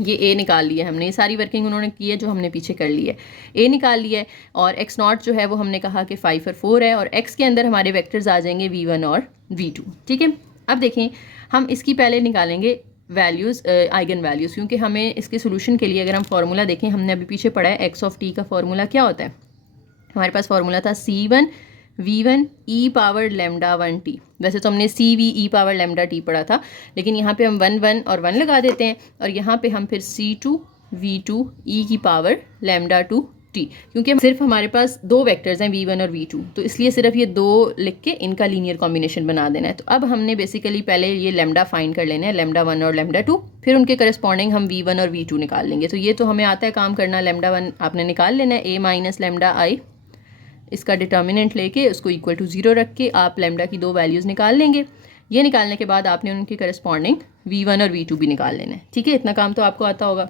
ये a निकाल लिया है हमने, ये सारी वर्किंग उन्होंने की है जो हमने पीछे कर ली है। a निकाल लिया है और x0 जो है वो हमने कहा कि 5 और 4 है, और x के अंदर हमारे वेक्टर्स आ जाएंगे V1 और V2। ठीक है, अब देखें हम इसकी पहले निकालेंगे वैल्यूज़, आइगन वैल्यूज़, क्योंकि हमें इसके सोल्यूशन के लिए अगर हम फार्मूला देखें, हमने अभी पीछे पढ़ा है एक्स ऑफ टी का फार्मूला क्या होता है। हमारे पास फार्मूला था C1 V1 e power lambda 1t। वैसे तो हमने CV e power lambda t पढ़ा था, लेकिन यहाँ पे हम 1 1 और 1 लगा देते हैं, और यहाँ पे हम फिर C2 V2 e की पावर लैम्डा 2t, क्योंकि सिर्फ हमारे पास दो वेक्टर्स हैं V1 और V2, तो इसलिए सिर्फ ये दो लिख के इनका लीनियर कॉम्बिनेशन बना देना है। तो अब हमने बेसिकली पहले ये लैम्डा फाइंड कर लेना है, लैम्डा 1 और लैम्डा 2, फिर उनके करस्पॉन्डिंग हम V1 और V2 निकाल लेंगे। तो ये तो हमें आता है काम करना। लैम्डा 1 आपने निकाल लेना है, a माइनस लैम्डा आई, इसका डिटर्मिनेंट लेके उसको इक्वल टू 0 रख के आप लैम्डा की दो वैल्यूज़ निकाल लेंगे। ये निकालने के बाद आपने उनके करस्पॉन्डिंग V1 और V2 भी निकाल लेना है। ठीक है, इतना काम तो आपको आता होगा।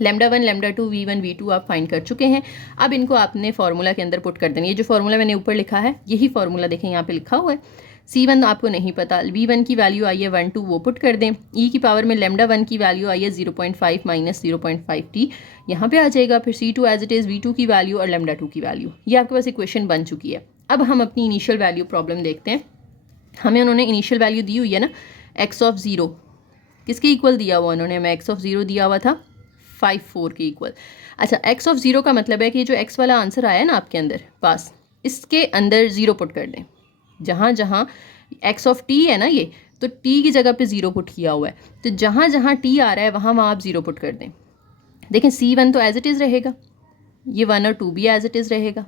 लैम्डा 1 लैम्डा 2 V1 V2 आप फाइंड कर चुके हैं। अब इनको आपने फार्मूला के अंदर पुट कर देना। ये जो फार्मूला मैंने ऊपर लिखा है यही फार्मूला देखें यहाँ पे लिखा हुआ है। C1 आपको नहीं पता, V1 की वैल्यू आई है 1 2, वो पुट कर दें। e की पावर में लैम्डा 1 की वैल्यू आई है 0.5 माइनस 0.5t, यहाँ पे आ जाएगा। फिर C2 as it is V2 की वैल्यू और लैम्डा 2 की वैल्यू, ये आपके पास इक्वेशन बन चुकी है। अब हम अपनी इनिशियल वैल्यू प्रॉब्लम देखते हैं। हमें उन्होंने इनिशियल वैल्यू दी हुई है ना, x ऑफ 0 किसके इक्वल दिया हुआ उन्होंने, हमें x ऑफ 0 दिया हुआ था 5 4 के इक्वल। अच्छा, x ऑफ 0 का मतलब है कि जो x वाला आंसर आया ना आपके अंदर पास, इसके अंदर 0 पुट कर दें। जहाँ जहाँ x ऑफ t है ना, ये तो t की जगह पे 0 पुट किया हुआ है, तो जहाँ जहाँ t आ रहा है वहाँ वहाँ आप 0 पुट कर दें। देखें C1 तो एज इट इज़ रहेगा, ये 1 और 2 भी एज इट इज़ रहेगा।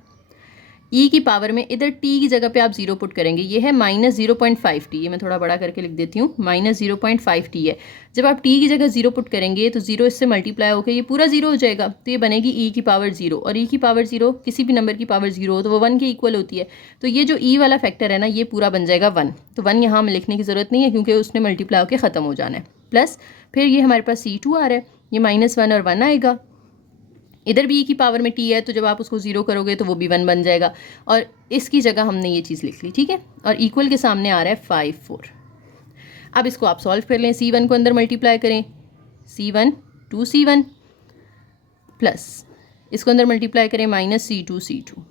e की पावर में इधर t की जगह पे आप 0 पुट करेंगे, ये है माइनस 0.5t, ये मैं थोड़ा बड़ा करके लिख देती हूँ, माइनस 0.5t है। जब आप t की जगह 0 पुट करेंगे तो 0 इससे मल्टीप्लाई होकर ये पूरा 0 हो जाएगा, तो ये बनेगी e की पावर 0, और e की पावर 0 किसी भी नंबर की पावर 0 हो तो वो 1 के इक्वल होती है। तो ये जो e वाला फैक्टर है ना, ये पूरा बन जाएगा 1। तो 1 यहाँ में लिखने की ज़रूरत नहीं है क्योंकि उसने मल्टीप्लाई होकर ख़त्म हो जाना है। प्लस फिर ये हमारे पास C2 आ रहा है, ये -1 और 1 आएगा। इधर भी e की पावर में t है, तो जब आप उसको 0 करोगे तो वो भी 1 बन जाएगा, और इसकी जगह हमने ये चीज़ लिख ली। ठीक है, और इक्वल के सामने आ रहा है 5 4। अब इसको आप सॉल्व कर लें, C1 को अंदर मल्टीप्लाई करें, C1 2C1 प्लस इसको अंदर मल्टीप्लाई करें -C2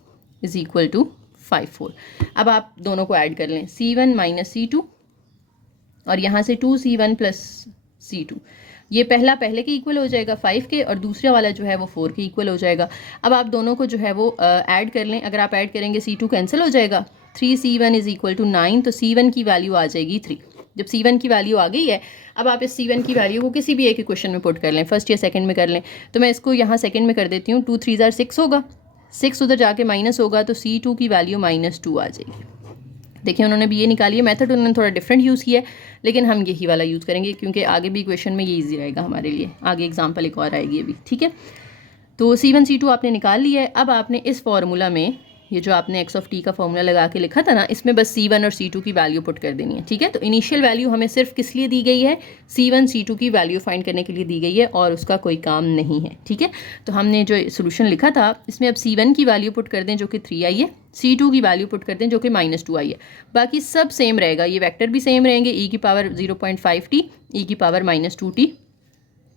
इज़ इक्वल टू 5 4। अब आप दोनों को ऐड कर लें, C1 - C2 और यहाँ से 2C1 + C2, ये पहला पहले के इक्वल हो जाएगा 5 के, और दूसरा वाला जो है वो 4 के इक्वल हो जाएगा। अब आप दोनों को जो है वो ऐड कर लें। अगर आप ऐड करेंगे C2 कैंसिल हो जाएगा, 3C1 इज़ इक्वल टू 9, तो C1 की वैल्यू आ जाएगी 3। जब C1 की वैल्यू आ गई है, अब आप इस C1 की वैल्यू को किसी भी एक इक्वेशन में पुट कर लें, फर्स्ट या सेकंड में कर लें। तो मैं इसको यहाँ सेकंड में कर देती हूँ, 2 3 6 होगा, 6 उधर जाके माइनस होगा, तो C2 की वैल्यू -2 आ जाएगी। देखिए उन्होंने भी ये निकाली है, मेथड उन्होंने थोड़ा डिफरेंट यूज़ किया है, लेकिन हम यही वाला यूज़ करेंगे क्योंकि आगे भी इक्वेशन में ये ईजी रहेगा हमारे लिए। आगे एग्जांपल एक और आएगी अभी, ठीक है। तो C1 C2 आपने निकाल लिया है। अब आपने इस फार्मूला में ये जो आपने x ऑफ t का फॉर्मूला लगा के लिखा था ना, इसमें बस C1 और C2 की वैल्यू पुट कर देनी है, ठीक है। तो इनिशियल वैल्यू हमें सिर्फ किस लिए दी गई है, C1 C2 की वैल्यू फाइंड करने के लिए दी गई है, और उसका कोई काम नहीं है, ठीक है। तो हमने जो सोल्यूशन लिखा था इसमें अब C1 की वैल्यू पुट कर दें जो कि 3 आई है, C2 की वैल्यू पुट कर दें जो कि -2 आई है। बाकी सब सेम रहेगा, ये वेक्टर भी सेम रहेंगे, e की पावर 0.5t, e की पावर -2t।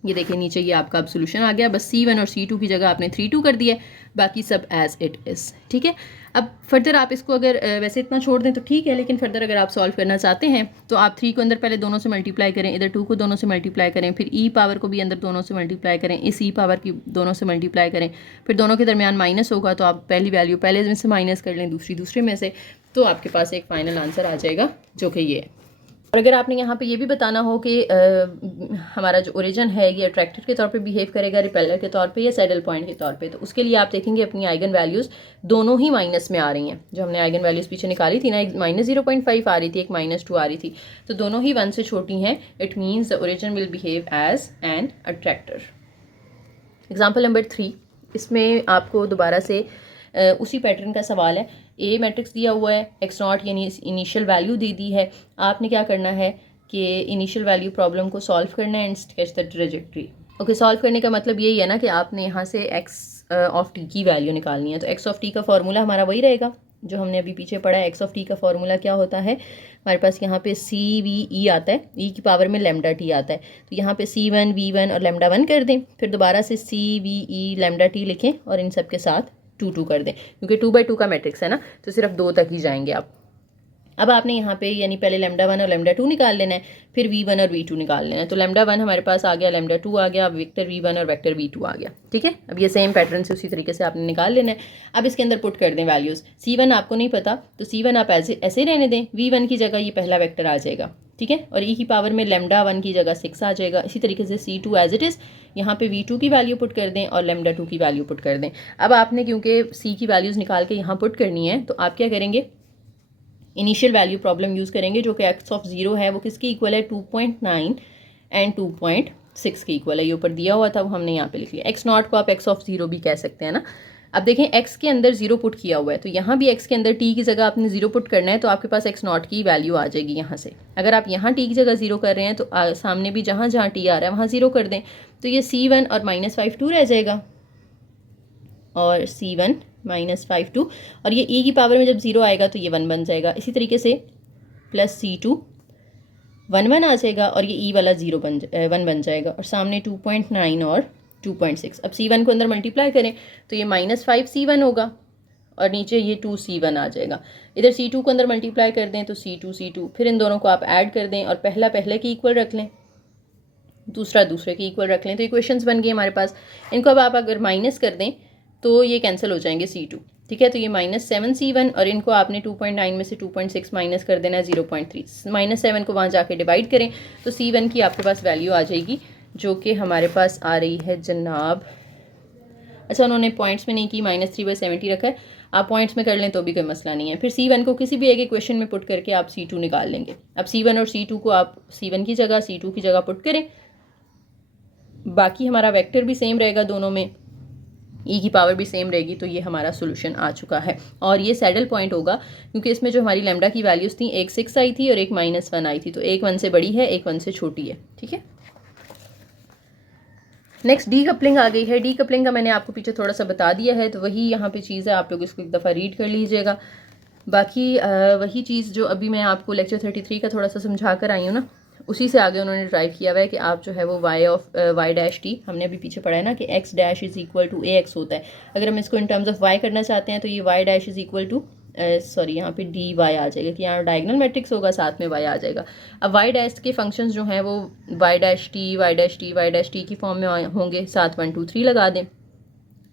ये देखिए नीचे ये आपका अब सोल्यूशन आ गया, बस C1 और C2 की जगह आपने 3 2 कर दिया है, बाकी सब एज इट इज़, ठीक है। अब फर्दर आप इसको अगर वैसे इतना छोड़ दें तो ठीक है, लेकिन फर्दर अगर आप सॉल्व करना चाहते हैं तो आप 3 को अंदर पहले दोनों से मल्टीप्लाई करें, इधर 2 को दोनों से मल्टीप्लाई करें, फिर e पावर को भी अंदर दोनों से मल्टीप्लाई करें, इस e पावर की दोनों से मल्टीप्लाई करें, फिर दोनों के दरमियान माइनस होगा, तो आप पहली वैल्यू पहले में से माइनस कर लें, दूसरे में से, तो आपके पास एक फाइनल आंसर आ जाएगा जो कि ये है। और अगर आपने यहाँ पे ये भी बताना हो कि हमारा जो ओरिजिन है ये अट्रैक्टर के तौर पे बिहेव करेगा, रिपेलर के तौर पे या सैडल पॉइंट के तौर पे, तो उसके लिए आप देखेंगे अपनी आइगन वैल्यूज़ दोनों ही माइनस में आ रही हैं। जो हमने आइगन वैल्यूज़ पीछे निकाली थी ना, एक -0.5 आ रही थी, एक -2 आ रही थी, तो दोनों ही 1 से छोटी हैं। It means the origin will behave as an attractor. Example number 3, इसमें आपको दोबारा से उसी पैटर्न का सवाल है। ए मैट्रिक्स दिया हुआ है, x0 यानी इनिशियल वैल्यू दे दी है। आपने क्या करना है कि इनिशियल वैल्यू प्रॉब्लम को सॉल्व करना है and sketch the trajectory. Okay, solve करने का मतलब यही है ना कि आपने यहाँ से x ऑफ t की वैल्यू निकालनी है। तो x ऑफ t का फॉर्मूला हमारा वही रहेगा जो हमने अभी पीछे पढ़ा है। x ऑफ t का फॉर्मूला क्या होता है, हमारे पास यहाँ पे CVE आता है, e की पावर में लैम्डा t आता है, तो यहाँ पे C1 V1 और लैम्डा 1 कर दें, फिर दोबारा से CVE लैम्डा t लिखें और इन सब के साथ 2 2 कर दें, क्योंकि 2/2 का मैट्रिक्स है ना, तो सिर्फ 2 तक ही जाएंगे आप। अब आपने यहाँ पे यानी पहले लैम्डा 1 और लैम्डा 2 निकाल लेना है, फिर V1 और V2 निकाल लेना है। तो लैम्डा 1 हमारे पास आ गया, लैम्डा 2 आ गया, अब वेक्टर V1 और वेक्टर V2 आ गया, ठीक है। अब ये सेम पैटर्न से उसी तरीके से आपने निकाल लेना है। अब इसके अंदर पुट कर दें वैल्यूज़। C1 आपको नहीं पता तो C1 आप ऐसे रहने दें, V1 की जगह ये पहला वेक्टर आ जाएगा, ठीक है, और e की पावर में लैम्डा 1 की जगह 6 आ जाएगा। इसी तरीके से C2 एज इट इज़, यहाँ पे V2 की वैल्यू पुट कर दें और लैम्डा 2 की वैल्यू पुट कर दें। अब आपने क्योंकि C की वैल्यूज़ निकाल के यहाँ पुट करनी है, तो आप क्या करेंगे, इनिशियल वैल्यू प्रॉब्लम यूज़ करेंगे जो कि x ऑफ 0 है वो किसकी इक्वल है, 2.9 एंड 2.6 के इक्वल है। ये ऊपर दिया हुआ था वो हमने यहाँ पे लिख लिया। x0 को आप x ऑफ 0 भी कह सकते हैं ना। अब देखें x के अंदर 0 पुट किया हुआ है, तो यहाँ भी x के अंदर t की जगह आपने 0 पुट करना है, तो आपके पास x0 की वैल्यू आ जाएगी यहाँ से। अगर आप यहाँ t की जगह 0 कर रहे हैं तो सामने भी जहाँ जहाँ t आ रहा है वहाँ 0 कर दें, तो ये C1 और -5 2 रह जाएगा, और C1 -5 2, और ये e की पावर में जब 0 आएगा तो ये 1 बन जाएगा। इसी तरीके से प्लस C2 1 1 आ जाएगा, और ये e वाला 1 बन जाएगा, और सामने 2.9 और 2.6। अब C1 को अंदर मल्टीप्लाई करें तो ये -5 C1 होगा, और नीचे ये 2 C1 आ जाएगा। इधर C2 को अंदर मल्टीप्लाई कर दें तो C2, फिर इन दोनों को आप ऐड कर दें और पहला पहले के इक्वल रख लें, दूसरा दूसरे के इक्वल रख लें, तो इक्वेशंस बन गई हमारे पास। इनको अब आप अगर माइनस कर दें तो ये कैंसिल हो जाएंगे C2, ठीक है। तो ये -7 C1, और इनको आपने 2.9 में से 2.6 माइनस कर देना है 0.3। -7 को वहाँ जाके डिवाइड करें तो C1 की आपके पास वैल्यू आ जाएगी जो कि हमारे पास आ रही है जनाब, अच्छा उन्होंने पॉइंट्स में नहीं की, -3/70 रखा है, आप पॉइंट्स में कर लें तो भी कोई मसला नहीं है। फिर C1 को किसी भी एक इक्वेशन में पुट करके आप C2 निकाल लेंगे। अब C1 और C2 को आप C1 की जगह C2 की जगह पुट करें, बाकी हमारा वेक्टर भी सेम रहेगा दोनों में, e की पावर भी सेम रहेगी, तो ये हमारा सोल्यूशन आ चुका है। और ये सैडल पॉइंट होगा क्योंकि इसमें जो हमारी लैम्डा की वैल्यूज़ थी, एक 6 आई थी और एक -1 आई थी, तो एक 1 से बड़ी है, एक 1 से छोटी है, ठीक है। नेक्स्ट डी कपलिंग आ गई है। डी कपलिंग का मैंने आपको पीछे थोड़ा सा बता दिया है, तो वही यहाँ पे चीज़ है, आप लोग इसको एक दफ़ा रीड कर लीजिएगा। बाकी वही चीज़ जो अभी मैं आपको लेक्चर 33 का थोड़ा सा समझा कर आई हूँ ना, उसी से आगे उन्होंने ड्राइव किया हुआ है कि आप जो है वो वाई डैश टी, हमने अभी पीछे पढ़ा है ना कि x dash is equal to A x होता है। अगर हम इसको इन टर्म्स ऑफ वाई करना चाहते हैं तो ये y dash is equal to sorry यहाँ पे डी वाई आ जाएगा कि यहाँ डायगनल मैट्रिक्स होगा, साथ में वाई आ जाएगा। अब वाई डैश के फंक्शंस जो हैं वो y dash t y dash t y dash t की फॉर्म में होंगे, साथ 1 2 3 लगा दें।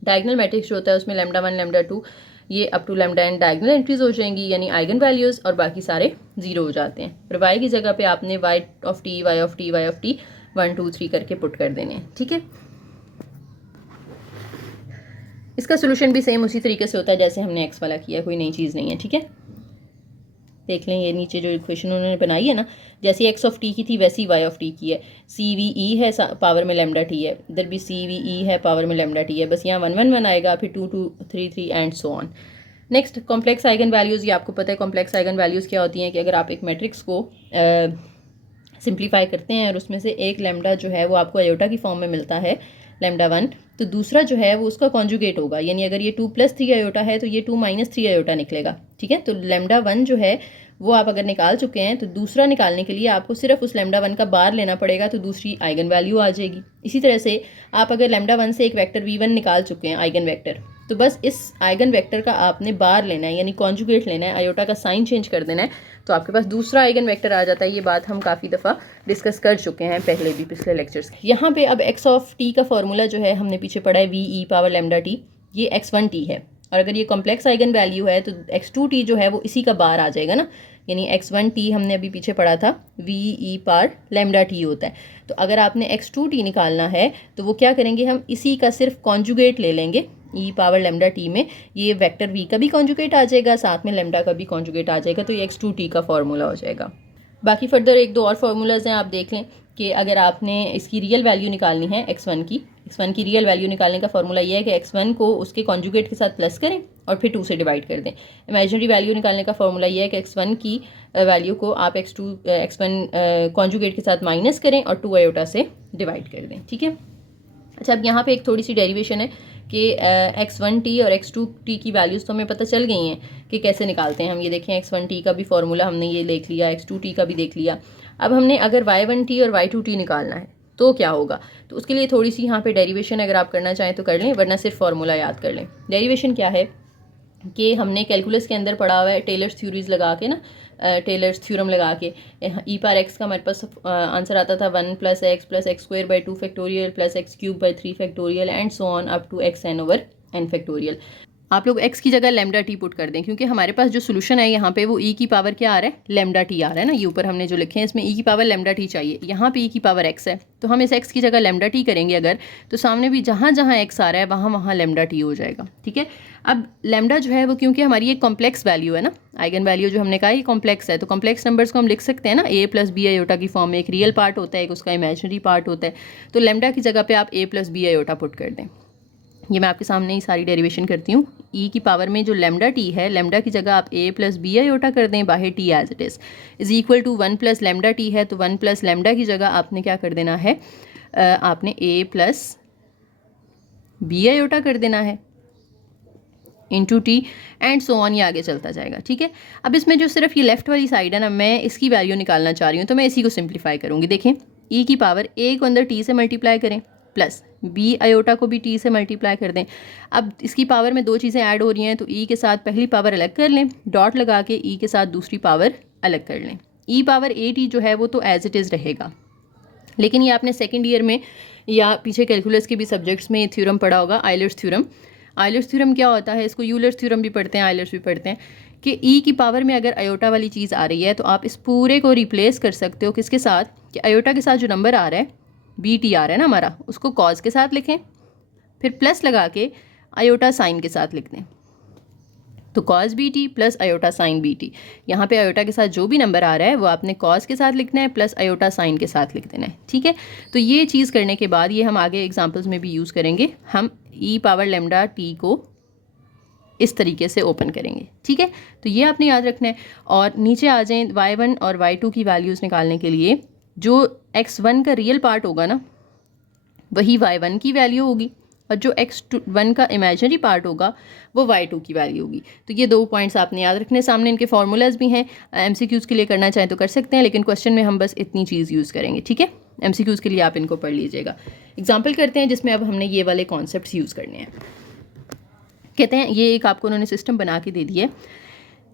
डायगनल मैट्रिक्स जो होता है उसमें लैम्डा 1 लैम्डा 2 ये up to lambda n diagonal entries हो जाएंगी, यानी आइगन वैल्यूज़, और बाकी सारे जीरो हो जाते हैं। और वाई की जगह पे आपने y of t y of t y of t 1 2 3 करके पुट कर देने हैं, ठीक है। इसका सोल्यूशन भी सेम उसी तरीके से होता है जैसे हमने एक्स वाला किया, कोई नई चीज़ नहीं है, ठीक है। देख लें ये नीचे जो इक्वेशन उन्होंने बनाई है ना, जैसे एक्स ऑफ टी की थी वैसी वाई ऑफ टी की है। सी वी ई है पावर में लैम्डा टी है, इधर भी सी वी ई है पावर में लैम्डा टी है, बस यहाँ 1 1 1 आएगा, फिर 2 2 3 3 and so on. Next complex eigen values, ये आपको पता है कॉम्प्लेक्स आइगन वैल्यूज़ क्या होती हैं कि अगर आप एक मैट्रिक्स को सिंप्लीफाई करते हैं और उसमें से एक लैम्डा जो है वो आपको आयोटा की फॉर्म में मिलता है लैम्डा 1, तो दूसरा जो है वो उसका कॉन्जुगेट होगा, यानी अगर ये 2 + 3 आयोटा है तो ये 2 - 3 आयोटा निकलेगा, ठीक है। तो लैम्डा 1 जो है वो आप अगर निकाल चुके हैं तो दूसरा निकालने के लिए आपको सिर्फ उस लैम्डा 1 का बार लेना पड़ेगा, तो दूसरी आइगन वैल्यू आ जाएगी। इसी तरह से आप अगर लैम्डा 1 से एक वेक्टर v1 निकाल चुके हैं आइगन वेक्टर, तो बस इस आइगन वेक्टर का आपने बार लेना है, यानी कॉन्जुगेट लेना है, आयोटा का साइन चेंज कर देना है, तो आपके पास दूसरा आइगन वेक्टर आ जाता है। ये बात हम काफ़ी दफ़ा डिस्कस कर चुके हैं पहले भी, पिछले लेक्चर्स। यहाँ पे अब एक्स ऑफ टी का फॉर्मूला जो है हमने पीछे पढ़ा है V E power lambda T, ये x1 टी है, और अगर ये कॉम्प्लेक्स आइगन वैल्यू है तो x2 टी जो है वो इसी का बार आ जाएगा ना, यानी x1 टी हमने अभी पीछे पढ़ा था V E power lambda T होता है। तो अगर आपने x2 टी निकालना है तो वो क्या करेंगे, हम इसी का सिर्फ कॉन्जुगेट ले लेंगे ई पावर लैम्डा टी में, ये वेक्टर v का भी कॉन्जुगेट आ जाएगा, साथ में लैम्डा का भी कॉन्जुगेट आ जाएगा, तो ये x2 टी का फॉर्मूला हो जाएगा। बाकी फर्दर 1 2 और फार्मूलाज हैं, आप देख लें कि अगर आपने इसकी रियल वैल्यू निकालनी है x1 की रियल वैल्यू निकालने का फॉर्मूला ये है कि x1 को उसके कॉन्जुगेट के साथ प्लस करें और फिर 2 से डिवाइड कर दें। इमेजिनरी वैल्यू निकालने का फॉर्मूला ये है कि x1 की वैल्यू को आप x1 कॉन्जुगेट के साथ माइनस करें और 2 आयोटा से डिवाइड कर दें, ठीक है। अच्छा, अब यहाँ पे एक थोड़ी सी डेरिवेशन है कि x1 टी और x2 टी की वैल्यूज़ तो हमें पता चल गई हैं कि कैसे निकालते हैं हम। ये देखें x1 टी का भी फार्मूला हमने ये देख लिया, x2 टी का भी देख लिया। अब हमने अगर y1 टी और y2 टी निकालना है तो क्या होगा, तो उसके लिए थोड़ी सी यहाँ पे डेरिवेशन अगर आप करना चाहें तो कर लें, वरना सिर्फ फार्मूला याद कर लें। डेरिवेशन क्या है कि हमने कैलकुलस के अंदर पढ़ा हुआ है टेलर्स थ्योरीज लगा के ना, टेलर्स थ्योरम लगा के ई पावर एक्स का हमारे पास आंसर आता था 1 + x + x² / 2 factorial + x³ / 3 factorial and so on up to xn/n factorial. आप लोग x की जगह लैम्डा टी पुट कर दें, क्योंकि हमारे पास जो सोल्यूशन है यहाँ पे वो e की पावर क्या आ रहा है, लैम्डा टी आ रहा है ना। ये ऊपर हमने जो लिखे हैं इसमें e की पावर लैम्डा टी चाहिए, यहाँ पे e की पावर x है, तो हम इस x की जगह लैम्डा टी करेंगे अगर, तो सामने भी जहाँ जहाँ x आ रहा है वहाँ वहाँ लैम्डा टी हो जाएगा, ठीक है। अब लैम्डा जो है वो क्योंकि हमारी एक कॉम्प्लेक्स वैल्यू है ना, आइगन वैल्यू जो हमने कहा ये कॉम्प्लेक्स है, तो कॉम्प्लेक्स नंबर्स को हम लिख सकते हैं ना a + b आयोटा की फॉर्म में, एक रियल पार्ट होता है एक उसका इमेजिनरी पार्ट होता है, तो लैम्डा की जगह पे आप a + b आयोटा पुट कर दें। ये मैं आपके सामने ही सारी डेरिवेशन करती हूँ। e की पावर में जो लैम्डा टी है, लैम्डा की जगह आप a + b आयोटा कर दें, बाहर t as it is equal to 1 + lambda t है, तो 1 + लैम्डा की जगह आपने क्या कर देना है, आपने a + b आयोटा कर देना है into T and so on, ये आगे चलता जाएगा, ठीक है। अब इसमें जो सिर्फ ये लेफ्ट वाली साइड है ना, मैं इसकी वैल्यू निकालना चाह रही हूँ, तो मैं इसी को सिंप्लीफाई करूँगी। देखें e की पावर a को अंदर t से मल्टीप्लाई करें प्लस b आयोटा को भी t से मल्टीप्लाई कर दें। अब इसकी पावर में 2 चीज़ें ऐड हो रही हैं, तो e के साथ पहली पावर अलग कर लें, डॉट लगा के e के साथ दूसरी पावर अलग कर लें। e पावर at जो है वो तो एज इट इज़ रहेगा, लेकिन ये आपने सेकेंड ईयर में या पीछे कैलकुलस के भी सब्जेक्ट्स में ये थ्योरम पढ़ा होगा, आयलर्स थ्योरम। आयलर्स थ्योरम क्या होता है, इसको यूलर्स थ्योरम भी पढ़ते हैं, आयलर्स भी पढ़ते हैं, कि e की पावर में अगर आयोटा वाली चीज़ आ रही है तो आप इस पूरे को रिप्लेस कर सकते हो किसके साथ, कि आयोटा के साथ जो नंबर आ रहा है bt आ रहा है ना हमारा, उसको कॉज के साथ लिखें, फिर प्लस लगा के आयोटा साइन के साथ लिख दें, तो cause bt plus iota sine bt। यहाँ पे आयोटा के साथ जो भी नंबर आ रहा है वो आपने कॉज के साथ लिखना है प्लस आयोटा साइन के साथ लिख देना है, ठीक है। तो ये चीज़ करने के बाद ये हम आगे एग्जांपल्स में भी यूज़ करेंगे, हम e पावर लैम्डा t को इस तरीके से ओपन करेंगे, ठीक है। तो ये आपने याद रखना है। और नीचे आ जाएं y1 और y2 की वैल्यूज़ निकालने के लिए, जो x1 का रियल पार्ट होगा ना वही y1 की वैल्यू होगी और जो x1 का इमेजिनरी पार्ट होगा वो y2 की वैल्यू होगी। तो ये 2 पॉइंट्स आपने याद रखने, सामने इनके फार्मूलाज भी हैं, MCQs के लिए करना चाहें तो कर सकते हैं, लेकिन क्वेश्चन में हम बस इतनी चीज़ यूज़ करेंगे, ठीक है। MCQs के लिए आप इनको पढ़ लीजिएगा। एग्जाम्पल करते हैं जिसमें अब हमने ये वाले कॉन्सेप्ट यूज़ करने हैं। कहते हैं ये एक आपको उन्होंने सिस्टम बना के दे दिया है,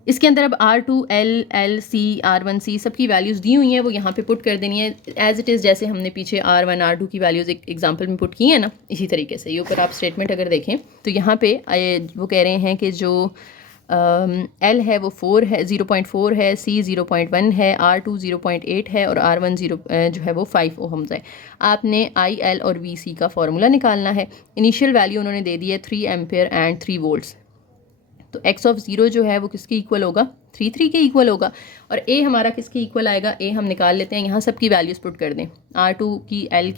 इसके अंदर अब R2, L, C, R1C सबकी वैल्यूज़ दी हुई हैं, वो यहाँ पे पुट कर देनी है एज़ इट इज़, जैसे हमने पीछे R1, R2 की वैल्यूज़ एक एग्जांपल में पुट की है ना, इसी तरीके से। ये ऊपर आप स्टेटमेंट अगर देखें तो यहाँ पे वो कह रहे हैं कि जो L है वो 4 है, 0.4 है, C 0.1 है, R2 0.8 है और R1 जो है वो 5 ओहम्स है। आपने I, L और VC का फार्मूला निकालना है। इनिशियल वैल्यू उन्होंने दे दी है 3 एम्पेयर एंड 3 वोल्ट्स। तो x ऑफ 0 जो है वो किसके इक्वल होगा, 3 के इक्वल होगा। और a हमारा किसके इक्वल आएगा, a हम निकाल लेते हैं, यहाँ सबकी वैल्यूज़ पुट कर दें, R2 की, L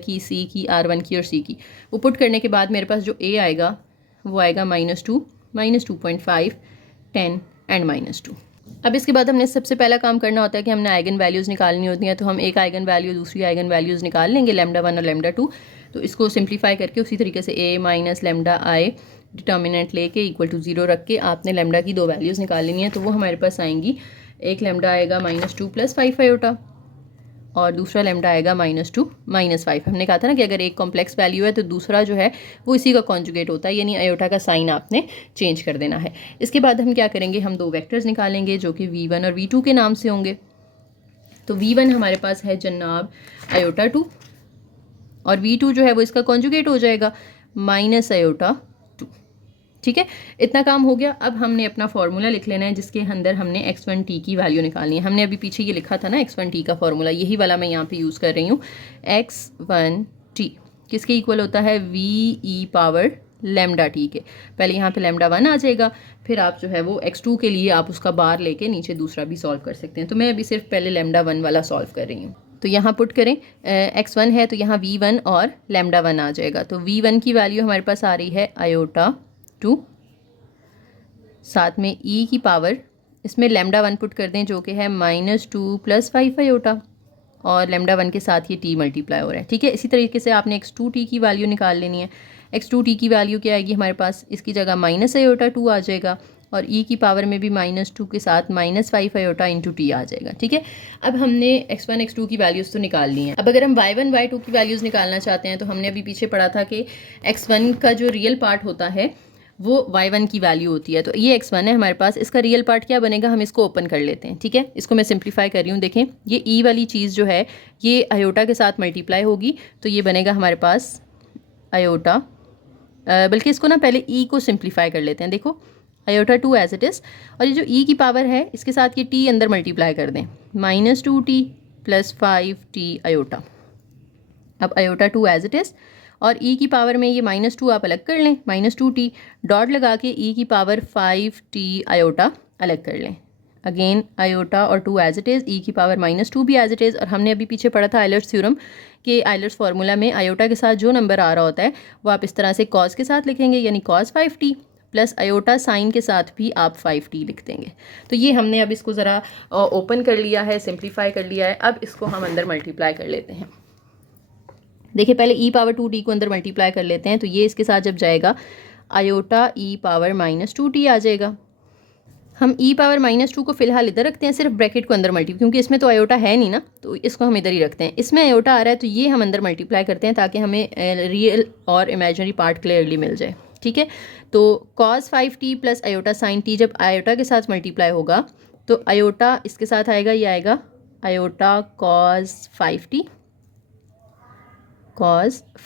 की, C की, R1 की और C की। वो पुट करने के बाद मेरे पास जो a आएगा वो आएगा -2, -2.5, 10 एंड -2। अब इसके बाद हमने सबसे पहला काम करना होता है कि हमने आइगन वैल्यूज़ निकालनी होती हैं। तो हम एक आइगन वैल्यू दूसरी आइगन वैल्यूज़ निकाल लेंगे, λ1 और λ2। तो इसको सिंप्लीफाई करके उसी तरीके से a minus lambda i determinant लेके इक्वल टू 0 रख के आपने लैम्डा की 2 वैल्यूज़ निकाल लेनी है। तो वो हमारे पास आएंगी, एक लैम्डा आएगा -2 + 5 आयोटा और दूसरा लैम्डा आएगा -2 - 5। हमने कहा था ना कि अगर एक कॉम्प्लेक्स वैल्यू है तो दूसरा जो है वो इसी का कॉन्जुगेट होता है, यानी आयोटा का साइन आपने चेंज कर देना है। इसके बाद हम क्या करेंगे, हम 2 वेक्टर्स निकालेंगे जो कि v1 और v2 के नाम से होंगे। तो v1 हमारे पास है जनाब आयोटा 2 और v2 जो है वो इसका कॉन्जुगेट हो जाएगा -आयोटा 2, ठीक है। इतना काम हो गया। अब हमने अपना फार्मूला लिख लेना है जिसके अंदर हमने x1t की वैल्यू निकालनी है। हमने अभी पीछे ये लिखा था ना x1t का फार्मूला, यही वाला मैं यहाँ पे यूज़ कर रही हूँ। x1t किसके इक्वल होता है, v λt के। पहले यहाँ पे λ1 आ जाएगा, फिर आप जो है वो x2 के लिए आप उसका बार लेके नीचे दूसरा भी सॉल्व कर सकते हैं। तो मैं अभी सिर्फ पहले λ1 वाला सॉल्व कर रही हूँ। तो यहाँ पुट करें, x1 है तो यहाँ v1 और λ1 आ जाएगा। तो v1 की वैल्यू हमारे पास आ रही है आयोटा 2, साथ में e की पावर, इसमें λ1 पुट कर दें जो कि है -2 + 5 आयोटा और λ1 के साथ ये t मल्टीप्लाई हो रहा है, ठीक है। इसी तरीके से आपने x2t की वैल्यू निकाल लेनी है। x2t की वैल्यू क्या आएगी हमारे पास, इसकी जगह आयोटा 2 आ जाएगा और e की पावर में भी -2 के साथ -5 आयोटा इंटू t आ जाएगा, ठीक है। अब हमने x1 x2 की वैल्यूज़ तो निकाल ली हैं। अब अगर हम y1 y2 की वैल्यूज़ निकालना चाहते हैं तो हमने अभी पीछे पढ़ा था कि x1 का जो रियल पार्ट होता है वो y1 की वैल्यू होती है। तो ये x1 है हमारे पास, इसका रियल पार्ट क्या बनेगा, हम इसको ओपन कर लेते हैं, ठीक है। इसको मैं सिंप्लीफाई कर रही हूँ। देखें ये e वाली चीज़ जो है ये आयोटा के साथ मल्टीप्लाई होगी, तो ये बनेगा हमारे पास आयोटा, बल्कि इसको ना पहले e को सिंप्लीफाई कर लेते हैं। देखो आयोटा 2 एज इट इज़, और ये जो e की पावर है इसके साथ ये t अंदर मल्टीप्लाई कर दें, -2t + 5t आयोटा। अब आयोटा 2 एज इट इज़ और e की पावर में ये -2 आप अलग कर लें, -2t डॉट लगा के e की पावर 5t आयोटा अलग कर लें। अगेन आयोटा और 2 एज इट इज़, e की पावर -2 भी एज इट इज़। और हमने अभी पीछे पढ़ा था आइलर्स थ्योरम कि आइलर्स फार्मूला में आयोटा के साथ जो नंबर आ रहा होता है वो आप इस तरह से कॉस के साथ लिखेंगे, यानी cos 5t plus iota sine के साथ भी आप 5t लिख देंगे। तो ये हमने अब इसको ज़रा ओपन कर लिया है, सिंप्लीफाई कर लिया है। अब इसको हम अंदर मल्टीप्लाई कर लेते हैं। देखिए पहले e पावर 2t को अंदर मल्टीप्लाई कर लेते हैं, तो ये इसके साथ जब जाएगा आयोटा e पावर -2t आ जाएगा। हम e पावर -2 को फिलहाल इधर रखते हैं, सिर्फ ब्रैकेट को अंदर मल्टीप्लाई, क्योंकि इसमें तो आयोटा है नहीं ना, तो इसको हम इधर ही रखते हैं। इसमें आयोटा आ रहा है तो ये हम अंदर मल्टीप्लाई करते हैं ताकि हमें रियल और इमेजिनरी पार्ट क्लियरली मिल जाए, ठीक है। तो cos 5t plus iota sine t जब आयोटा के साथ मल्टीप्लाई होगा तो आयोटा इसके साथ आएगा, ये आएगा आयोटा cos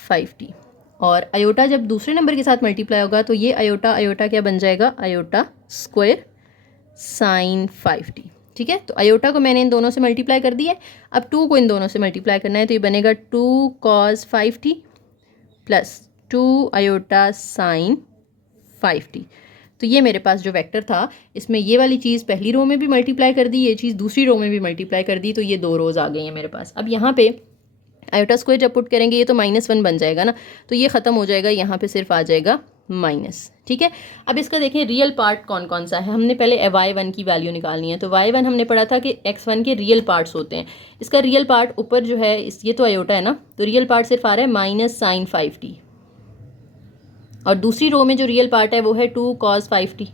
5t और आयोटा जब दूसरे नंबर के साथ मल्टीप्लाई होगा तो ये आयोटा क्या बन जाएगा, आयोटा स्क्वायर साइन 5t, ठीक है। तो आयोटा को मैंने इन दोनों से मल्टीप्लाई कर दिया, अब 2 को इन दोनों से मल्टीप्लाई करना है, तो ये बनेगा 2 cos 5t plus 2 iota sine 5t। तो ये मेरे पास जो वेक्टर था इसमें ये वाली चीज़ पहली रो में भी मल्टीप्लाई कर दी, ये चीज़ दूसरी रो में भी मल्टीप्लाई कर दी, तो ये 2 रोज़ आ गई हैं मेरे पास। अब यहाँ पे आयोटा स्क्वायर जब पुट करेंगे ये तो -1 बन जाएगा ना, तो ये ख़त्म हो जाएगा, यहाँ पे सिर्फ आ जाएगा माइनस, ठीक है। अब इसका देखें रियल पार्ट कौन कौन सा है। हमने पहले y1 की वैल्यू निकालनी है, तो y1 हमने पढ़ा था कि x1 के रियल पार्ट्स होते हैं। इसका रियल पार्ट ऊपर जो है ये तो आयोटा है ना, तो रियल पार्ट सिर्फ आ रहा है -sin 5t, और दूसरी रो में जो रियल पार्ट है वो है 2 cos 5t,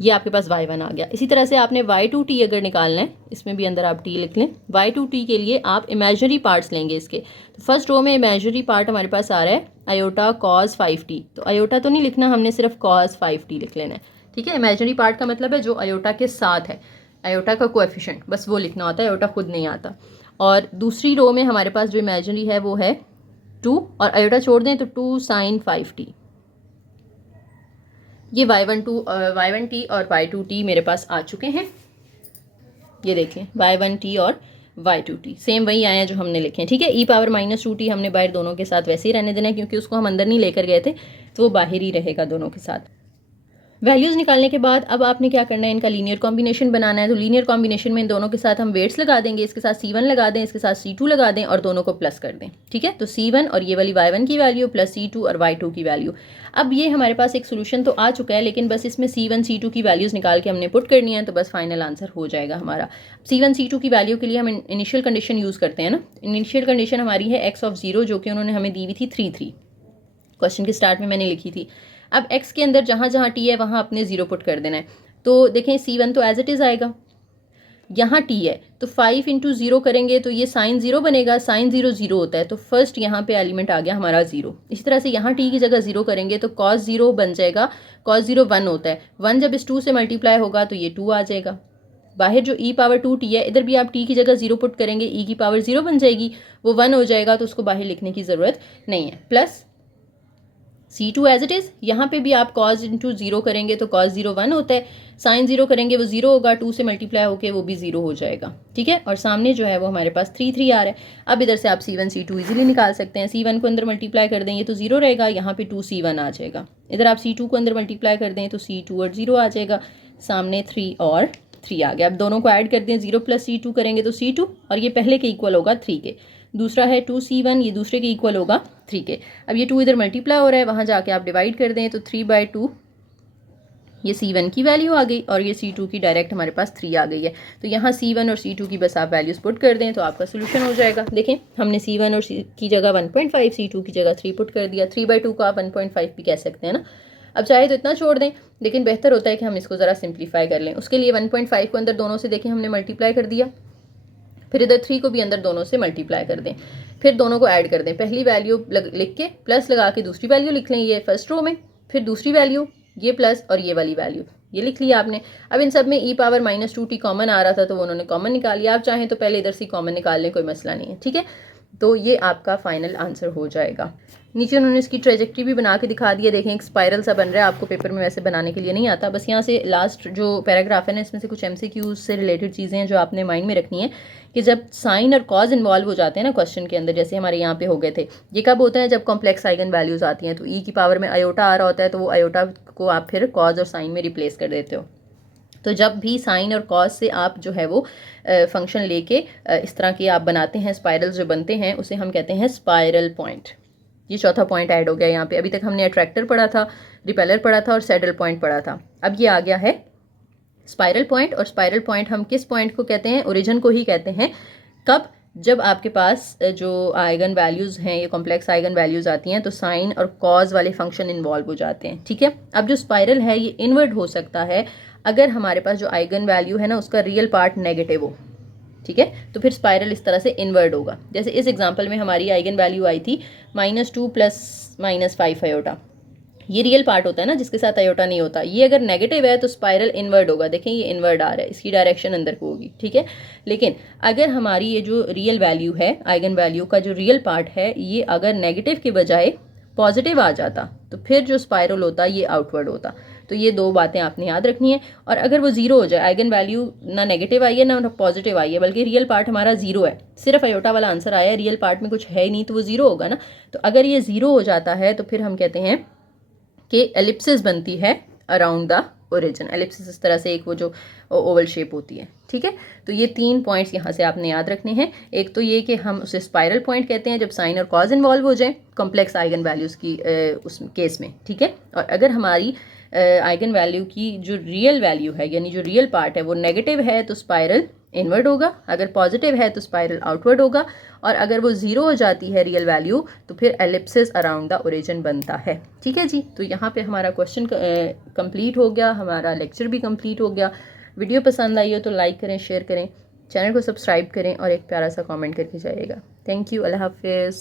ये आपके पास y1 आ गया। इसी तरह से आपने y2t अगर निकालना है, इसमें भी अंदर आप t लिख लें। y2t के लिए आप इमेजिनरी पार्ट्स लेंगे इसके। तो फर्स्ट रो में इमेजिनरी पार्ट हमारे पास आ रहा है आयोटा cos 5t, तो आयोटा तो नहीं लिखना हमने, सिर्फ cos 5t लिख लेना है, ठीक है। इमेजिनरी पार्ट का मतलब है जो आयोटा के साथ है, आयोटा का कोएफिशिएंट, बस वो लिखना होता है, आयोटा खुद नहीं आता। और दूसरी रो में हमारे पास जो इमेजिनरी है वो है 2, और आयोटा छोड़ दें तो 2 sin 5t। ये y1t और y2t मेरे पास आ चुके हैं। ये देखें y1t और y2t सेम वही आए हैं जो हमने लिखे हैं, ठीक है। e⁻⁻2t हमने बाहर दोनों के साथ वैसे ही रहने देना है, क्योंकि उसको हम अंदर नहीं लेकर गए थे, तो वो बाहर ही रहेगा दोनों के साथ। वैल्यूज़ निकालने के बाद अब आपने क्या करना है, इनका लीनियर कॉम्बिनेशन बनाना है। तो लीनियर कॉम्बिनेशन में इन दोनों के साथ हम वेट्स लगा देंगे, इसके साथ c1 लगा दें, इसके साथ c2 लगा दें और दोनों को प्लस कर दें, ठीक है। तो c1 और ये वाली y1 की वैल्यू प्लस c2 और y2 की वैल्यू। अब ये हमारे पास एक सोल्यूशन तो आ चुका है, लेकिन बस इसमें c1 c2 की वैल्यूज़ निकाल के हमने पुट करनी है, तो बस फाइनल आंसर हो जाएगा हमारा। c1 c2 की वैल्यू के लिए हम इनिशियल कंडीशन यूज़ करते हैं ना। इनिशियल कंडीशन हमारी है x(0), जो कि उन्होंने हमें दी हुई थी 3 क्वेश्चन के स्टार्ट में मैंने लिखी थी। अब x के अंदर जहाँ जहाँ t है वहाँ अपने 0 पुट कर देना है। तो देखें c1 तो एज इट इज़ आएगा, यहाँ t है तो 5 × 0 करेंगे तो ये sin 0 बनेगा, sin 0 0 होता है, तो फर्स्ट यहाँ पे एलिमेंट आ गया हमारा 0। इसी तरह से यहाँ t की जगह 0 करेंगे तो cos 0 बन जाएगा, cos 0 1 होता है, 1 जब इस 2 से मल्टीप्लाई होगा तो ये 2 आ जाएगा। बाहर जो e⁻2t है, इधर भी आप t की जगह 0 पुट करेंगे, e की पावर 0 बन जाएगी, वो 1 हो जाएगा, तो उसको बाहर लिखने की ज़रूरत नहीं है। Plus c2 as it is, यहाँ पे भी आप cos × 0 करेंगे तो cos 0 1 होता है, sin 0 करेंगे वो 0 होगा, 2 से मल्टीप्लाई होके वो भी 0 हो जाएगा, ठीक है। और सामने जो है वो हमारे पास 3 3 आ रहा है। अब इधर से आप c1 c2 इजीली निकाल सकते हैं। c1 को अंदर मल्टीप्लाई कर दें ये तो 0 रहेगा, यहाँ पे 2c1 आ जाएगा। इधर आप c2 को अंदर मल्टीप्लाई कर दें तो c2 और 0 आ जाएगा, सामने 3 और 3 आ गया। अब दोनों को ऐड कर दें, 0 + c2 करेंगे तो c2, और ये पहले के इक्वल होगा 3 के, दूसरा है 2c1, ये दूसरे के इक्वल होगा 3 के। अब ये 2 इधर मल्टीप्लाई हो रहा है, वहाँ जाके आप डिवाइड कर दें तो 3/2 ये c1 की वैल्यू आ गई, और ये c2 की डायरेक्ट हमारे पास 3 आ गई है। तो यहाँ c1 और c2 की बस आप वैल्यूज पुट कर दें तो आपका सोल्यूशन हो जाएगा। देखें हमने c1 और की जगह 1.5, c2 की जगह 3 पुट कर दिया। 3/2 को आप 1.5 भी कह सकते हैं ना। अब चाहे तो इतना छोड़ दें, लेकिन बेहतर होता है कि हम इसको ज़रा सिंप्लीफाई कर लें। उसके लिए 1.5 को अंदर दोनों से देखें हमने मल्टीप्लाई कर दिया, फिर इधर 3 को भी अंदर दोनों से मल्टीप्लाई कर दें, फिर दोनों को ऐड कर दें। पहली वैल्यू लिख के प्लस लगा के दूसरी वैल्यू लिख लें, ये फर्स्ट रो में, फिर दूसरी वैल्यू ये प्लस और ये वाली वैल्यू ये लिख लिया आपने। अब इन सब में e⁻⁻2t कॉमन आ रहा था तो उन्होंने कॉमन निकाल लिया। आप चाहें तो पहले इधर से कॉमन निकाल लें, कोई मसला नहीं है, ठीक है। तो ये आपका फाइनल आंसर हो जाएगा। नीचे उन्होंने इसकी ट्रेजेक्ट्री भी बना के दिखा दिया, देखें एक स्पाइरल सा बन रहा है। आपको पेपर में वैसे बनाने के लिए नहीं आता, बस यहाँ से लास्ट जो पैराग्राफ है ना, इसमें से कुछ MCQs से रिलेटेड चीज़ें हैं जो आपने माइंड में रखनी है कि जब साइन और कॉज इन्वॉल्व हो जाते हैं ना क्वेश्चन के अंदर, जैसे हमारे यहाँ पे हो गए थे, ये कब होता है जब कॉम्प्लेक्स आइगन वैल्यूज़ आती हैं। तो ई की पावर में आयोटा आ रहा होता है, तो वो आयोटा को आप फिर कॉज और साइन में रिप्लेस कर देते हो। तो जब भी साइन और कॉज से आप जो है वो फंक्शन लेके इस तरह के आप बनाते हैं, स्पाइरल्स जो बनते हैं उसे हम कहते हैं स्पाइरल पॉइंट। ये चौथा पॉइंट ऐड हो गया यहाँ पे। अभी तक हमने अट्रैक्टर पढ़ा था, रिपेलर पढ़ा था और सैडल पॉइंट पढ़ा था। अब ये आ गया है स्पाइरल पॉइंट। और स्पाइरल पॉइंट हम किस पॉइंट को कहते हैं? ओरिजिन को ही कहते हैं। कब? जब आपके पास जो आइगन वैल्यूज़ हैं, ये कॉम्प्लेक्स आइगन वैल्यूज़ आती हैं, तो साइन और कॉज वाले फंक्शन इन्वॉल्व हो जाते हैं, ठीक है। अब जो स्पाइरल है ये इनवर्ट हो सकता है अगर हमारे पास जो आइगन वैल्यू है ना उसका रियल पार्ट नेगेटिव हो, ठीक है। तो फिर स्पाइरल इस तरह से इनवर्ट होगा। जैसे इस एग्जांपल में हमारी आइगन वैल्यू आई थी -2 + -5 आयोटा। ये रियल पार्ट होता है ना जिसके साथ आयोटा नहीं होता। ये अगर नेगेटिव है तो स्पाइरल इनवर्ट होगा। देखें ये इनवर्ट आ रहा है, इसकी डायरेक्शन अंदर को होगी, ठीक है। लेकिन अगर हमारी ये जो रियल वैल्यू है, आइगन वैल्यू का जो रियल पार्ट है, ये अगर नेगेटिव के बजाय पॉजिटिव आ जाता तो फिर जो स्पाइरल होता ये आउटवर्ड होता। तो ये दो बातें आपने याद रखनी है। और अगर वो जीरो हो जाए, आइगन वैल्यू ना नेगेटिव आई है ना पॉजिटिव आई है, बल्कि रियल पार्ट हमारा जीरो है, सिर्फ आयोटा वाला आंसर आया है, रियल पार्ट में कुछ है ही नहीं, तो वो जीरो होगा ना। तो अगर ये जीरो हो जाता है तो फिर हम कहते हैं कि एलिप्सिस बनती है अराउंड द ओरिजिन। एलिप्सिस इस तरह से एक वो जो ओवल शेप होती है, ठीक है। तो ये 3 पॉइंट्स यहाँ से आपने याद रखने हैं। एक तो ये कि हम उसे स्पाइरल पॉइंट कहते हैं जब साइन और कॉज इन्वॉल्व हो जाए कॉम्प्लेक्स आइगन वैल्यूज़ की उस केस में, ठीक है। और अगर हमारी आइगन वैल्यू की जो रियल वैल्यू है यानी जो रियल पार्ट है वो नेगेटिव है तो स्पाइरल इनवर्ड होगा, अगर पॉजिटिव है तो स्पाइरल आउटवर्ड होगा, और अगर वो 0 हो जाती है रियल वैल्यू तो फिर एलिप्सिस अराउंड द ओरिजिन बनता है। ठीक है जी, तो यहाँ पे हमारा क्वेश्चन कंप्लीट हो गया, हमारा लेक्चर भी कंप्लीट हो गया। वीडियो पसंद आई हो तो लाइक करें, शेयर करें, चैनल को सब्सक्राइब करें और एक प्यारा सा कमेंट करके जाइएगा। थैंक यू, अल्लाह हाफिज़।